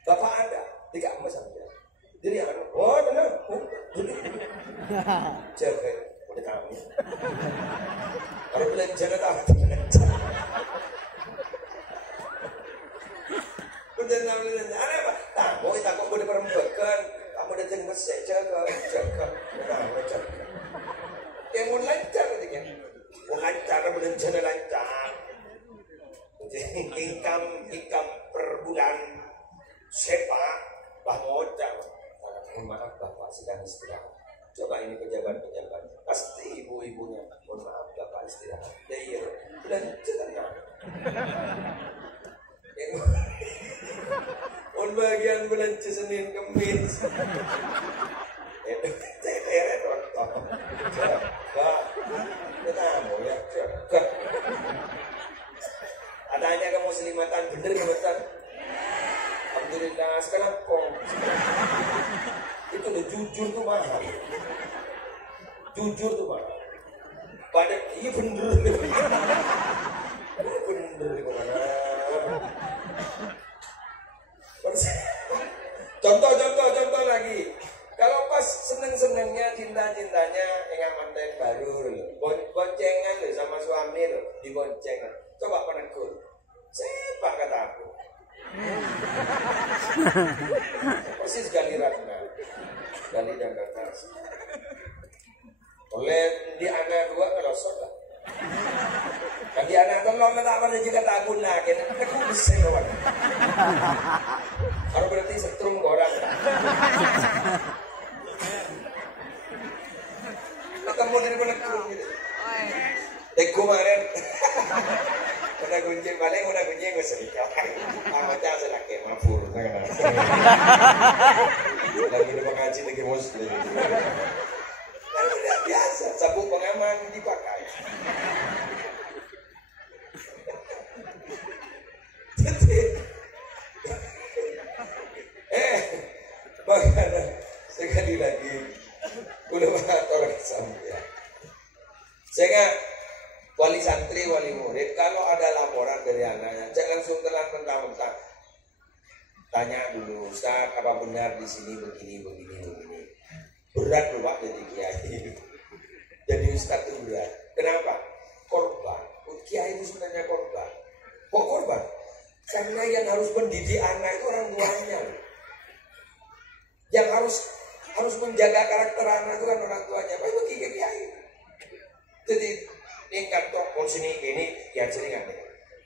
Bapak ada, tidak emas saja. Jadi oh tenang, jaga, boleh tahu. Harus belanjan tahu. Benar aneh apa? Tamu kita kok boleh perempuan, kamu datang mesej jaga. Yang mau lancar kan? Bukan cara berencana lancar. Income per bulan sepak bahmoda. Mohon maaf bapak sedang istirahat. Coba ini pejabat-pejabat, pasti ibu-ibunya. Mohon maaf bapak istirahat. Iya, belanjaan. On bagian belanja Senin Kemis. Teret rontok. Jaga. Ketemu ya, jaga. Adanya ke muslimatan bener betul. Alhamdulillah sekarang kong. Itu udah jujur tuh mahal. Jujur tuh mahal. Pada iya bener. Bener kemana? Contoh lagi. Kalau pas seneng-senengnya, cinta-cintanya dengan mantan baru, boncengan loh sama suami loh, dibonceng. Coba penegur. Siapa kata aku? Persis Gali Ratna, Gali dan Ratna. Oleh di anak dua kerosot lah. Bagi anak telur tak pernah juga takut lagi. Aku bisa kawan. Harus berarti setrum orang. Ketemu dari penegur gitu. Teku kemarin. Udah kunci paling udah kunci gue sedikit. Amatnya selaki mafur. Lagi di pengaji lagi muslim. Kan udah biasa, sabuk pengaman dipakai. Bagaimana sekali lagi udah mengatur kesampean. Sehingga wali santri, wali murid, kalau ada laporan dari anaknya, jangan sungkelan mentah-mentah. Tanya dulu, Ustaz, apa benar di sini begini. Berat loh Pak jadi kiai. Jadi Ustaz itu berat. Kenapa? Korban. Kiai itu sebenarnya korban. Kok korban? Karena yang harus mendidik anak itu orang tuanya. Yang harus menjaga karakter anak itu kan orang tuanya. Pak itu kiai. Jadi ini kantor sini ini ya seringan.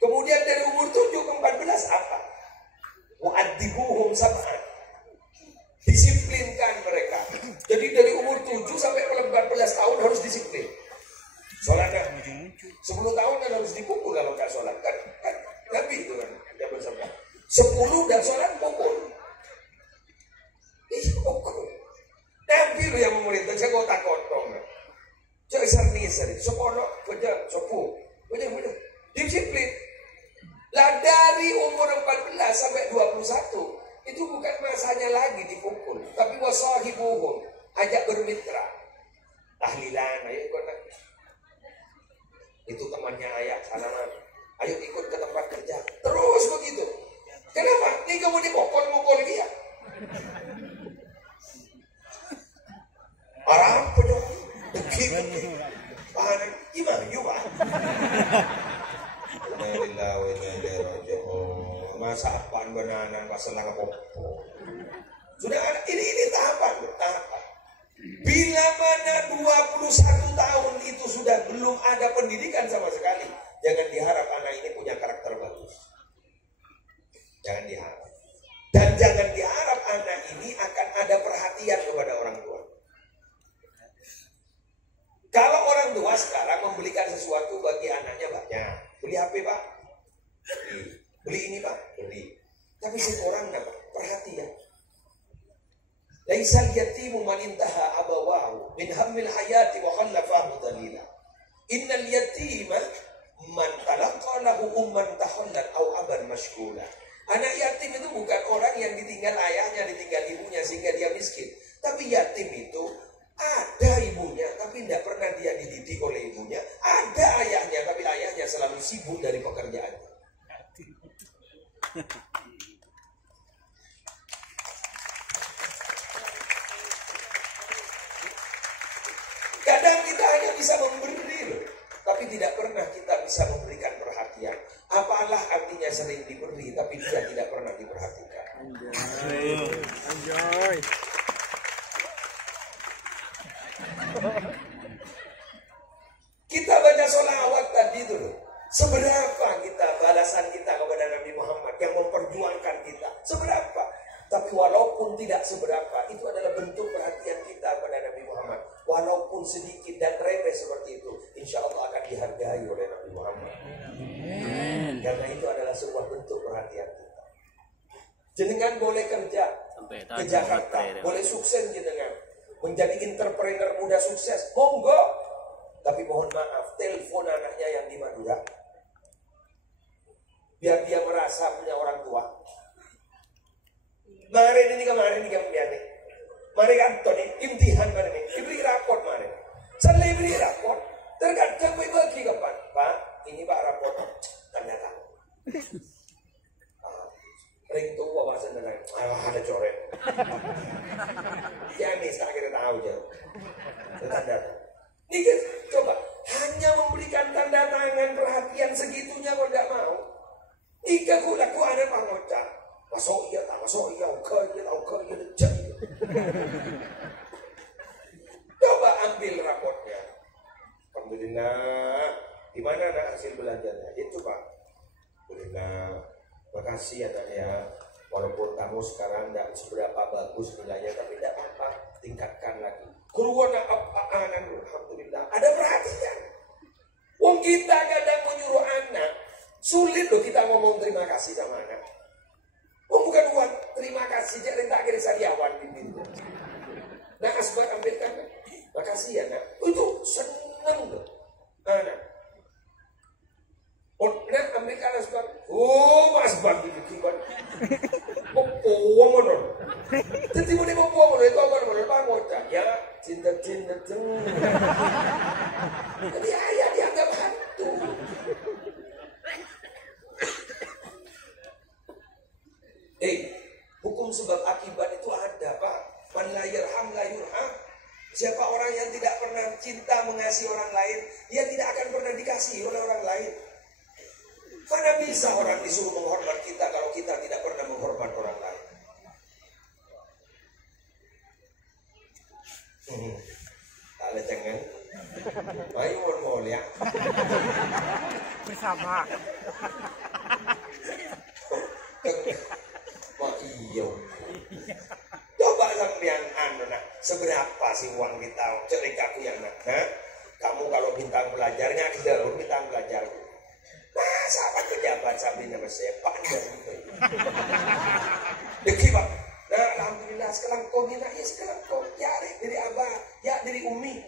Kemudian dari umur 7 ke 14 apa? Wa'adibuhum sab'an. Disiplinkan mereka. Jadi dari umur 7 sampai 14 tahun harus disiplin. Sholatnya 10 tahun kan harus dipukul kalau nggak sholat kan Nabi itu kan dia bersabda 10 dan sholat pukul. Pukul. Nabi loh yang memerintah, saya kota kotong. Cek sering, sekolah, bener, sopu, bener. Disiplin. Lah dari umur 14 sampai 21, itu bukan masanya lagi dipukul, tapi wasahibuhum, ajak bermitra. Tahlilan, ayo ikut. Itu temannya ayah, salaman. Ayo ikut ke tempat kerja. Terus begitu. Kenapa? Ini kamu dipukul dia. Arab dong. Deki. Pahanan. Gimana? Yuk, Pak. Masa apaan benanan masalah apa-apa. Sudah ada, ini tahapan. Bila mana 21 tahun itu sudah belum ada pendidikan sama sekali, jangan diharap anak ini punya karakter bagus. Jangan diharap. Dan jangan diharap anak ini akan ada perhatian kepada orang tua. Kalau orang tua sekarang membelikan sesuatu bagi anaknya banyak. Beli HP, Pak. Beli ini, Pak. Beli. Tapi seorang dapat perhatian. Laisal yatimu man intaha abawahu min hammil hayati wa khallafahu dalila. Innal yatima man talaqa lahu umman tahallat aw aban mashghula. Anak yatim itu bukan orang yang ditinggal ayahnya, ditinggal ibunya sehingga dia miskin. Tapi yatim itu ada ibunya tapi tidak pernah dia dididik oleh ibunya. Ada ayahnya tapi ayahnya selalu sibuk dari pekerjaannya. Kadang kita hanya bisa memberi loh, tapi tidak pernah kita bisa memberikan perhatian. Apalah artinya sering diberi tapi dia tidak pernah diperhatikan. Anjay. Kita baca sholawat tadi itu loh. Seberapa kita balasan kita kepada Nabi Muhammad yang memperjuangkan kita? Seberapa? Tapi walaupun tidak seberapa, itu adalah bentuk perhatian kita kepada Nabi Muhammad. Walaupun sedikit dan remeh seperti itu, insya Allah akan dihargai oleh Nabi Muhammad. Karena itu adalah sebuah bentuk perhatian kita. Jenengan boleh kerja ke Jakarta, boleh sukses jenengan. Menjadi entrepreneur muda sukses, monggo. Tapi mohon maaf, telepon anaknya yang di Madura. Biar dia merasa punya orang tua. Kemarin ini kami mari kantor ini, imtihan kemarin ini, diberi raport kemarin. Saya beri raport, terkadang bagi kapan? Pak, ini Pak raport, tanda tangan. Ring tuh bawa sendiri, ada coret. Ya nih, saya kira tahu aja. Tanda tangan. Ini coba, hanya memberikan tanda tangan perhatian segitunya kok tidak mau. Ika ku laku ada pangocak. Masuk iya, oke, cek. Coba ambil raportnya. Alhamdulillah, di mana nak hasil belajarnya? Itu Pak. Alhamdulillah, makasih ya Nak ya. Walaupun kamu sekarang tidak seberapa bagus nilainya, tapi tidak apa, tingkatkan lagi. Keluar anak, alhamdulillah, ada perhatian. Wong kita kadang menyuruh anak, sulit loh kita ngomong terima kasih sama anak. Oh bukan uang, terima kasih jadi tak kira sariawan pimpinnya. Nah asbak ambilkan, makasih ya nak. Itu seneng loh, anak. Oh nak ambilkan asbak, oh asbak itu kibat. Uang mana? Jadi boleh uang mana? Itu apa mana? Pangota ya, cinta. Jadi ayah dianggap hantu. Hukum sebab akibat itu ada Pak. Man la yarham la yurham. Siapa orang yang tidak pernah cinta mengasihi orang lain, dia tidak akan pernah dikasihi oleh orang lain. Mana bisa orang disuruh menghormat kita kalau kita tidak pernah menghormat orang lain? Tak lecengan. Ayo mohon ya. Bersama. Iya. Coba sampean nak seberapa sih uang kita? Cerita aku yang nak. Kamu kalau bintang belajarnya kita bintang belajar. Masa apa pejabat sambil nama saya pandai gitu. Deki Pak. Nah, alhamdulillah sekarang kau gina ya sekarang kau cari dari abang. Umi.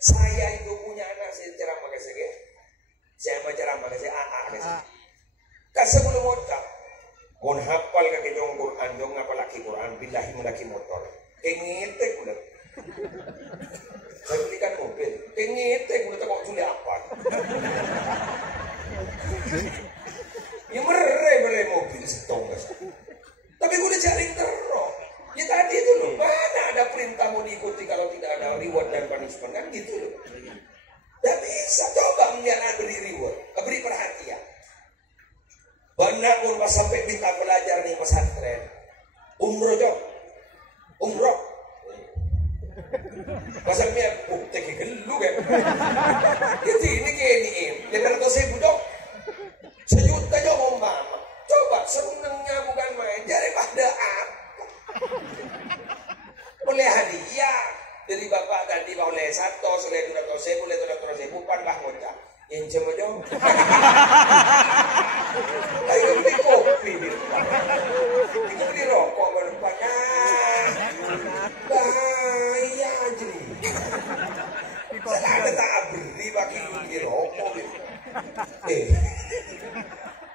Saya itu punya anak, saya ceramah ke saya. Saya mau ceramah ke saya, ke saya. Tak sebelum motor. Mon hafal ke jong Quran, jong apalagi Quran, billahi melaki motor. Kengetek udah. Saya belikan mobil, kengetek udah tak mau apa. Ya mere mobil setong guys. Tapi gue udah cari terus. Ya tadi itu loh, mana ada perintah mau diikuti kalau tidak ada reward dan punishment kan gitu loh. Dan bisa coba melihat beri reward, beri perhatian. Banyak pun pas sampai minta belajar nih pesantren. Umroh jom, umroh. Pasangnya bukti gelu kan. Itu ini gini, dengar tuh saya budok. Sejuta jom umpama. Coba senengnya bukan main, daripada apa? Boleh hadiah dari bapak tadi boleh 100, oleh 200.000, oleh 200.000, pan bah ngocak. Incem aja. Ayo beli kopi di depan. Kita beli rokok ke depannya. Bahaya aja. Saya ada tak beli bagi rokok.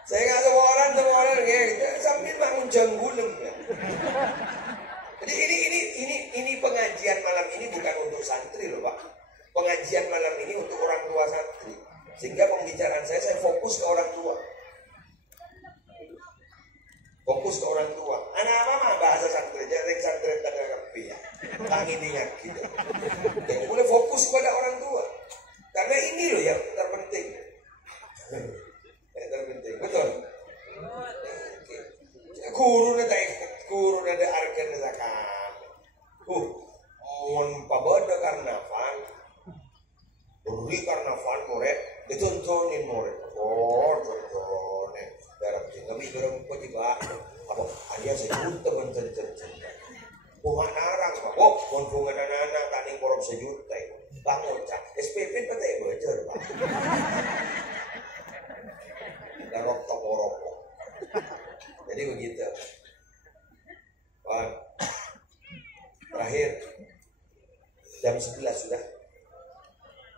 Saya nggak semua orang gitu. Sambil bangun janggulem. Jadi ini pengajian malam ini bukan untuk santri loh Pak. Pengajian malam ini untuk orang tua santri. Sehingga pembicaraan saya fokus ke orang tua. Fokus ke orang tua. Anak apa bahasa santri, jadi santri tengah kepi ya. Tangi ingat gitu. Jadi boleh fokus pada orang tua. Karena ini loh yang terpenting. Yang terpenting, betul. Guru ada arkan zakat. Mon pabada karnaval. Beri karnaval moret, ditontonin moret. Tontonin. Darab kami dorong tiba. Apa? Ayah sejuta mencecer. Bukan narang, Pak. Konfungan anak-anak tanding korup sejuta. Bangun cak. SPP patay bocor, Pak. Darok rokok. Jadi begitu. Pak. Terakhir jam 11 sudah.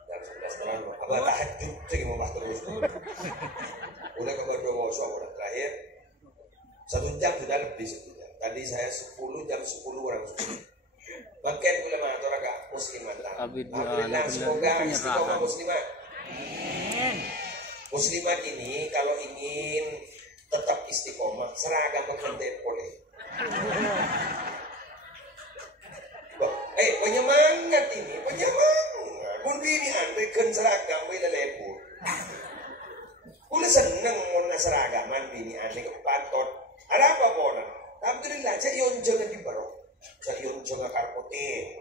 Jam 11 terlalu. Abah tahajud lagi mau terus. Udah ke Bondowoso udah terakhir. 1 jam sudah lebih 1 jam. Tadi saya 10 jam 10 orang sudah. Makin ulama atau raga muslimat. Alhamdulillah semoga istiqomah muslimat. Muslimat ini kalau ingin tetap istiqomah seragam pekerjaan boleh. Penyemangat ini, penyemangat. Pun bini andai kan seragam bila lebur. Kula seneng mona seragaman bini andai kepatot. Ada apa bona? Alhamdulillah, saya yonjong di barok. Saya yonjong karpote,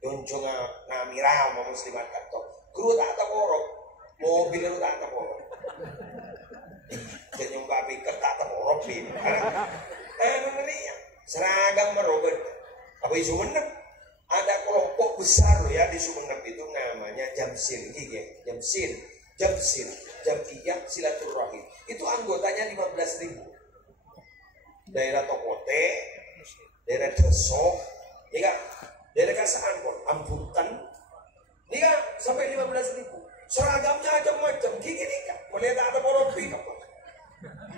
yonjong namira mau muslimat kato. Guru tak tak borok, mobil lu tak tak borok. Jadi nyumbang piket tak tak borok bini. Seragam merobet. Apa isu menep? Ada kelompok besar ya di Sumenep itu namanya Jamsil, Jamiyah Silaturahim. Itu anggotanya 15.000. Daerah Tokote, daerah Desok, ya kan? Daerah Kasaan pun, Ambutan, ya sampai 15.000. Seragamnya macam-macam, gini kan? Boleh tak ada poropi apa?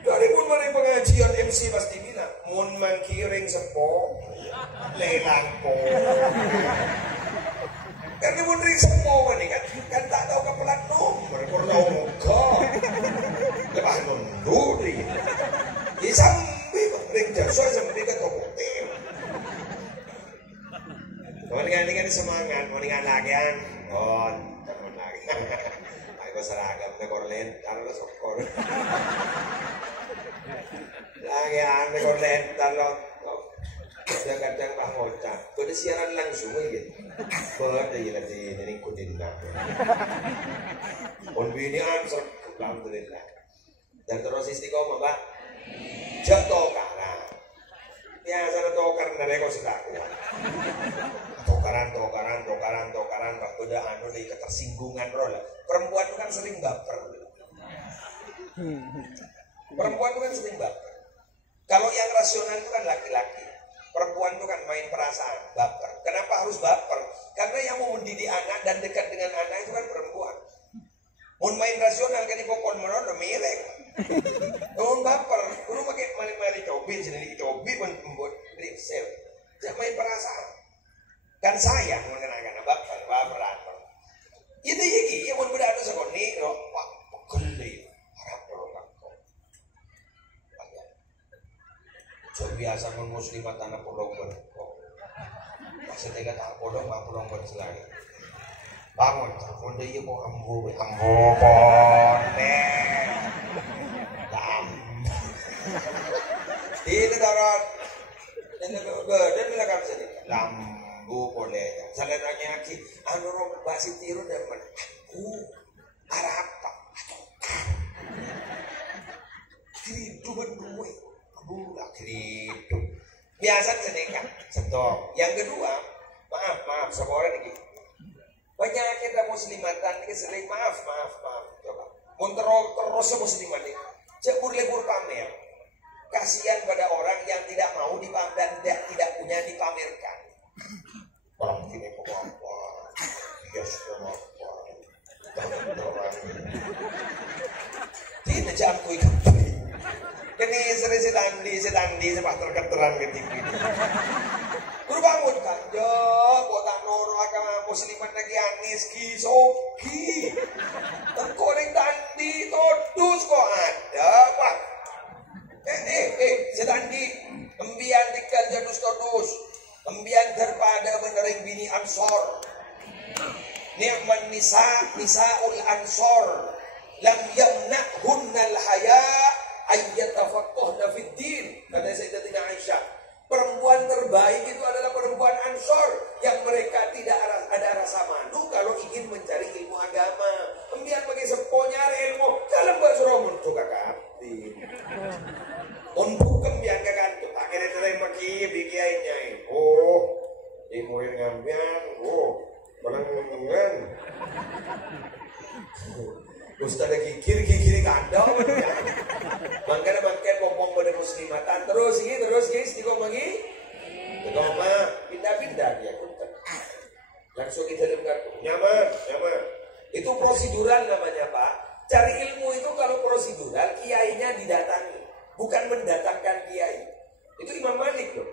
Dari pun mari pengajian MC pasti bilang, mun mangkiring sepo, lelang po. Karena mun ring sepo ini kan tak tahu kepelat nomor, kurang muka, lepas mundur ni. Di sambil ring jasa sambil ke toko tim. Dengan semangat, dengan lagian, teman lagi. Aku seragam na korlen, taruh sokor. Lagi ane korlentar lo, kadang-kadang bah ngocak. Kau siaran langsung aja, pada gila di ikutin nak. Konbini answer, alhamdulillah. Dan terus istiqomah pak, jatuh kalah. Biasa tokar nare kau sudah kuat. Tokaran, waktu dah anu di ketersinggungan roh lah. Perempuan itu kan sering baper. Perempuan itu kan sering baper. Kalau yang rasional itu kan laki-laki. Perempuan itu kan main perasaan, baper. Kenapa harus baper? Karena yang mau mendidik anak dan dekat dengan anak itu kan perempuan. Mau main rasional kan di pokok menolong mireng. Mau baper, lu pakai mali-mali cobi, jadi cobi membuat riset. Jangan main perasaan. Kan sayang mengenai baperan. Itu iki, yang mau berada sekoni, wah, geli, harap orang kau. So biasa pun muslimat anak pulau berkok. Maksudnya tak pulau berselagi. Bangun, telepon dia kok ambo ponte. Ini darat. Ini belakang sini. Lambu boleh. Saya nanya lagi, anu rong basi tiru dan mana? Arah apa? Kiridu berdua. Budak kiridu. Biasa senengkan. Stop. Yang kedua, maaf, semua orang ini. Banyak kita muslimatan ini sering maaf. Coba. Terus musliman ini. Lebur pamer. Kasihan pada orang yang tidak mau dipamer dan tidak punya dipamerkan. Orang ini apa? Yes, apa? Tidak jamku itu. Kini sering sedang di sepak terketeran ke TV. Berbangun kan, botak noro agama musliman lagi anis soki. Tengkoreng tandi todus kok ada, Pak. Sedandi embian tikal jadus todus. Embian daripada menereng bini ansor. Ni'man nisaul ansor. Lam yamna'hunnal haya ayyatafaqahna fid din. Kata Sayyidatina Aisyah. Perempuan terbaik itu adalah perempuan ansor yang mereka tidak ada rasa malu kalau ingin mencari ilmu agama. Embian bagi seponya ilmu dalam bahasa Romun tuh kakak. Untuk kembian kakak tuh akhirnya terima kiainya. Ilmu yang ngambian, balangan. Ustaz ada kikir kandang. Bangkai popong pada muslimatan terus istiqom lagi. Istiqomah pindah dia kuntet. Langsung kita dengar nyaman. Itu prosedural namanya, Pak. Cari ilmu itu kalau prosedural kiainya didatangi, bukan mendatangkan kiai. Itu Imam Malik loh.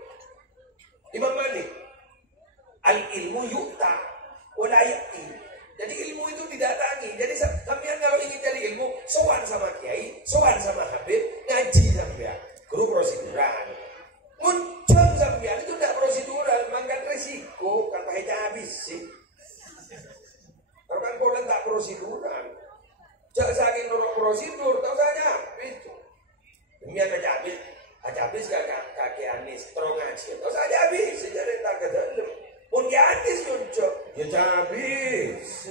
Imam Malik. Al ilmu yu'ta wala ya'ti. Jadi ilmu itu didatangi. Jadi kalian kalau ingin cari ilmu, sowan sama kiai, sowan sama habib, ngaji sampean. Guru prosedural. Muncul sampean itu tidak prosedural, mangkat resiko kan pahitnya habis sih. Kalau kan polen tak prosedural. Jangan saking nurut prosedur, tahu saja habis. Demikian aja habis kakek Anis terong ngaji. Tahu saja habis, sejarah tak kedalam. Pun dia hadis cocok, ya habis.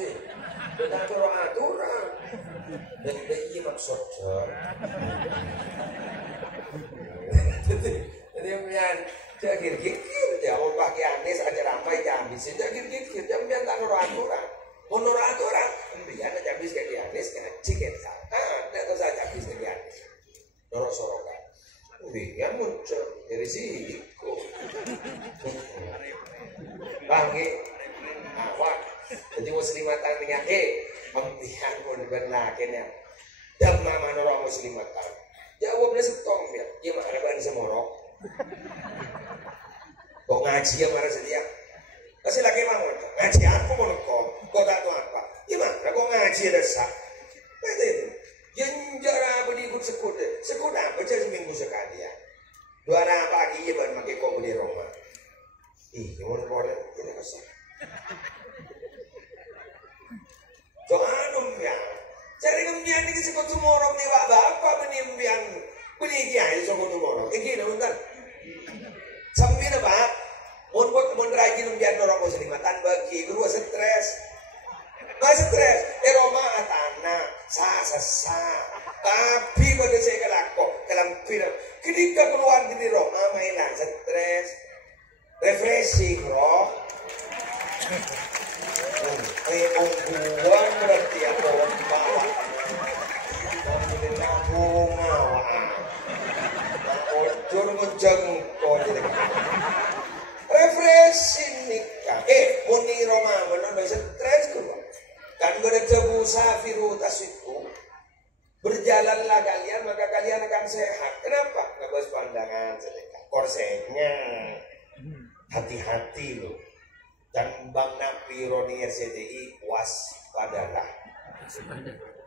Dengan aturan. Dan iya maksudnya. Jadi kemudian kikir, jawab pakai Anis aja ramai habis. Kikir, jangan tak nurut aturan. Menurut aturan, kemudian aja habis kayak Anis ngaji kita. Tidak saja habis kayak Anis. Nurut sorokan. Dia muncul dari siku. Bangke, awak. Jadi muslimatan dengan pemilihan pun benar kena. Damma manoro muslimatan. Jawabnya setong dia. Dia mana ban semorok. Kok ngaji ya marah sedia. Kasih lagi bangun. Ngaji aku mau kok. Kok tak tahu apa. Gimana? Kok ngaji ada sah. Betul itu. Yang jarang berikut sekut apa aja seminggu sekali ya. 2 pagi ya baru pakai kok di rumah. Mau boleh tidak usah. Soalnya ya, cari kembian ini sekut semua orang ni apa penimbian peninggian sekut semua orang. Ini nonton. Sambil apa? Mun rajin kembian orang muslimatan bagi guru stres. Mas stres, Roma atana, sasa. Tapi pada saya kelakok, kelampir. Ketika keluar dari Roma mainan stres. Refreshing, bro. Ungguan berarti apa? Bawa. Kemudian bunga, wah. Ojur ngejeng kau jadi. korsetnya hati-hati loh. Dan Bang Napi Roni RCTI waspadalah.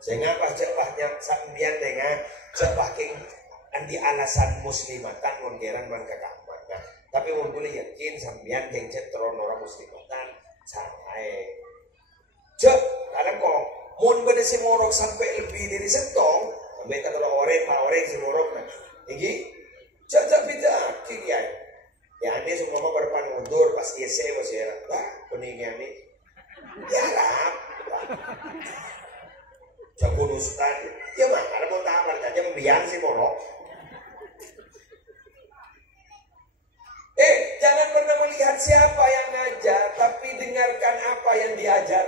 Sehingga pas cepatnya sambian dengan cepaking anti alasan muslimatan mongeran man kakamat. Nah, tapi mau boleh yakin sambian yang cetron orang muslimatan sangai. Cek, kadang kok mun beda si morok sampai lebih dari setong, sampai kata orang si morok nah. Iki cek beda kiri ya. Ya ini semua berpan mundur pas IC masih enak. Bah, kuningnya nih. Ya lah. Jago nusutan. Ya mah, kalau mau tampar aja membiang si morok. Jangan pernah melihat siapa yang ngajar, tapi dengarkan apa yang diajar.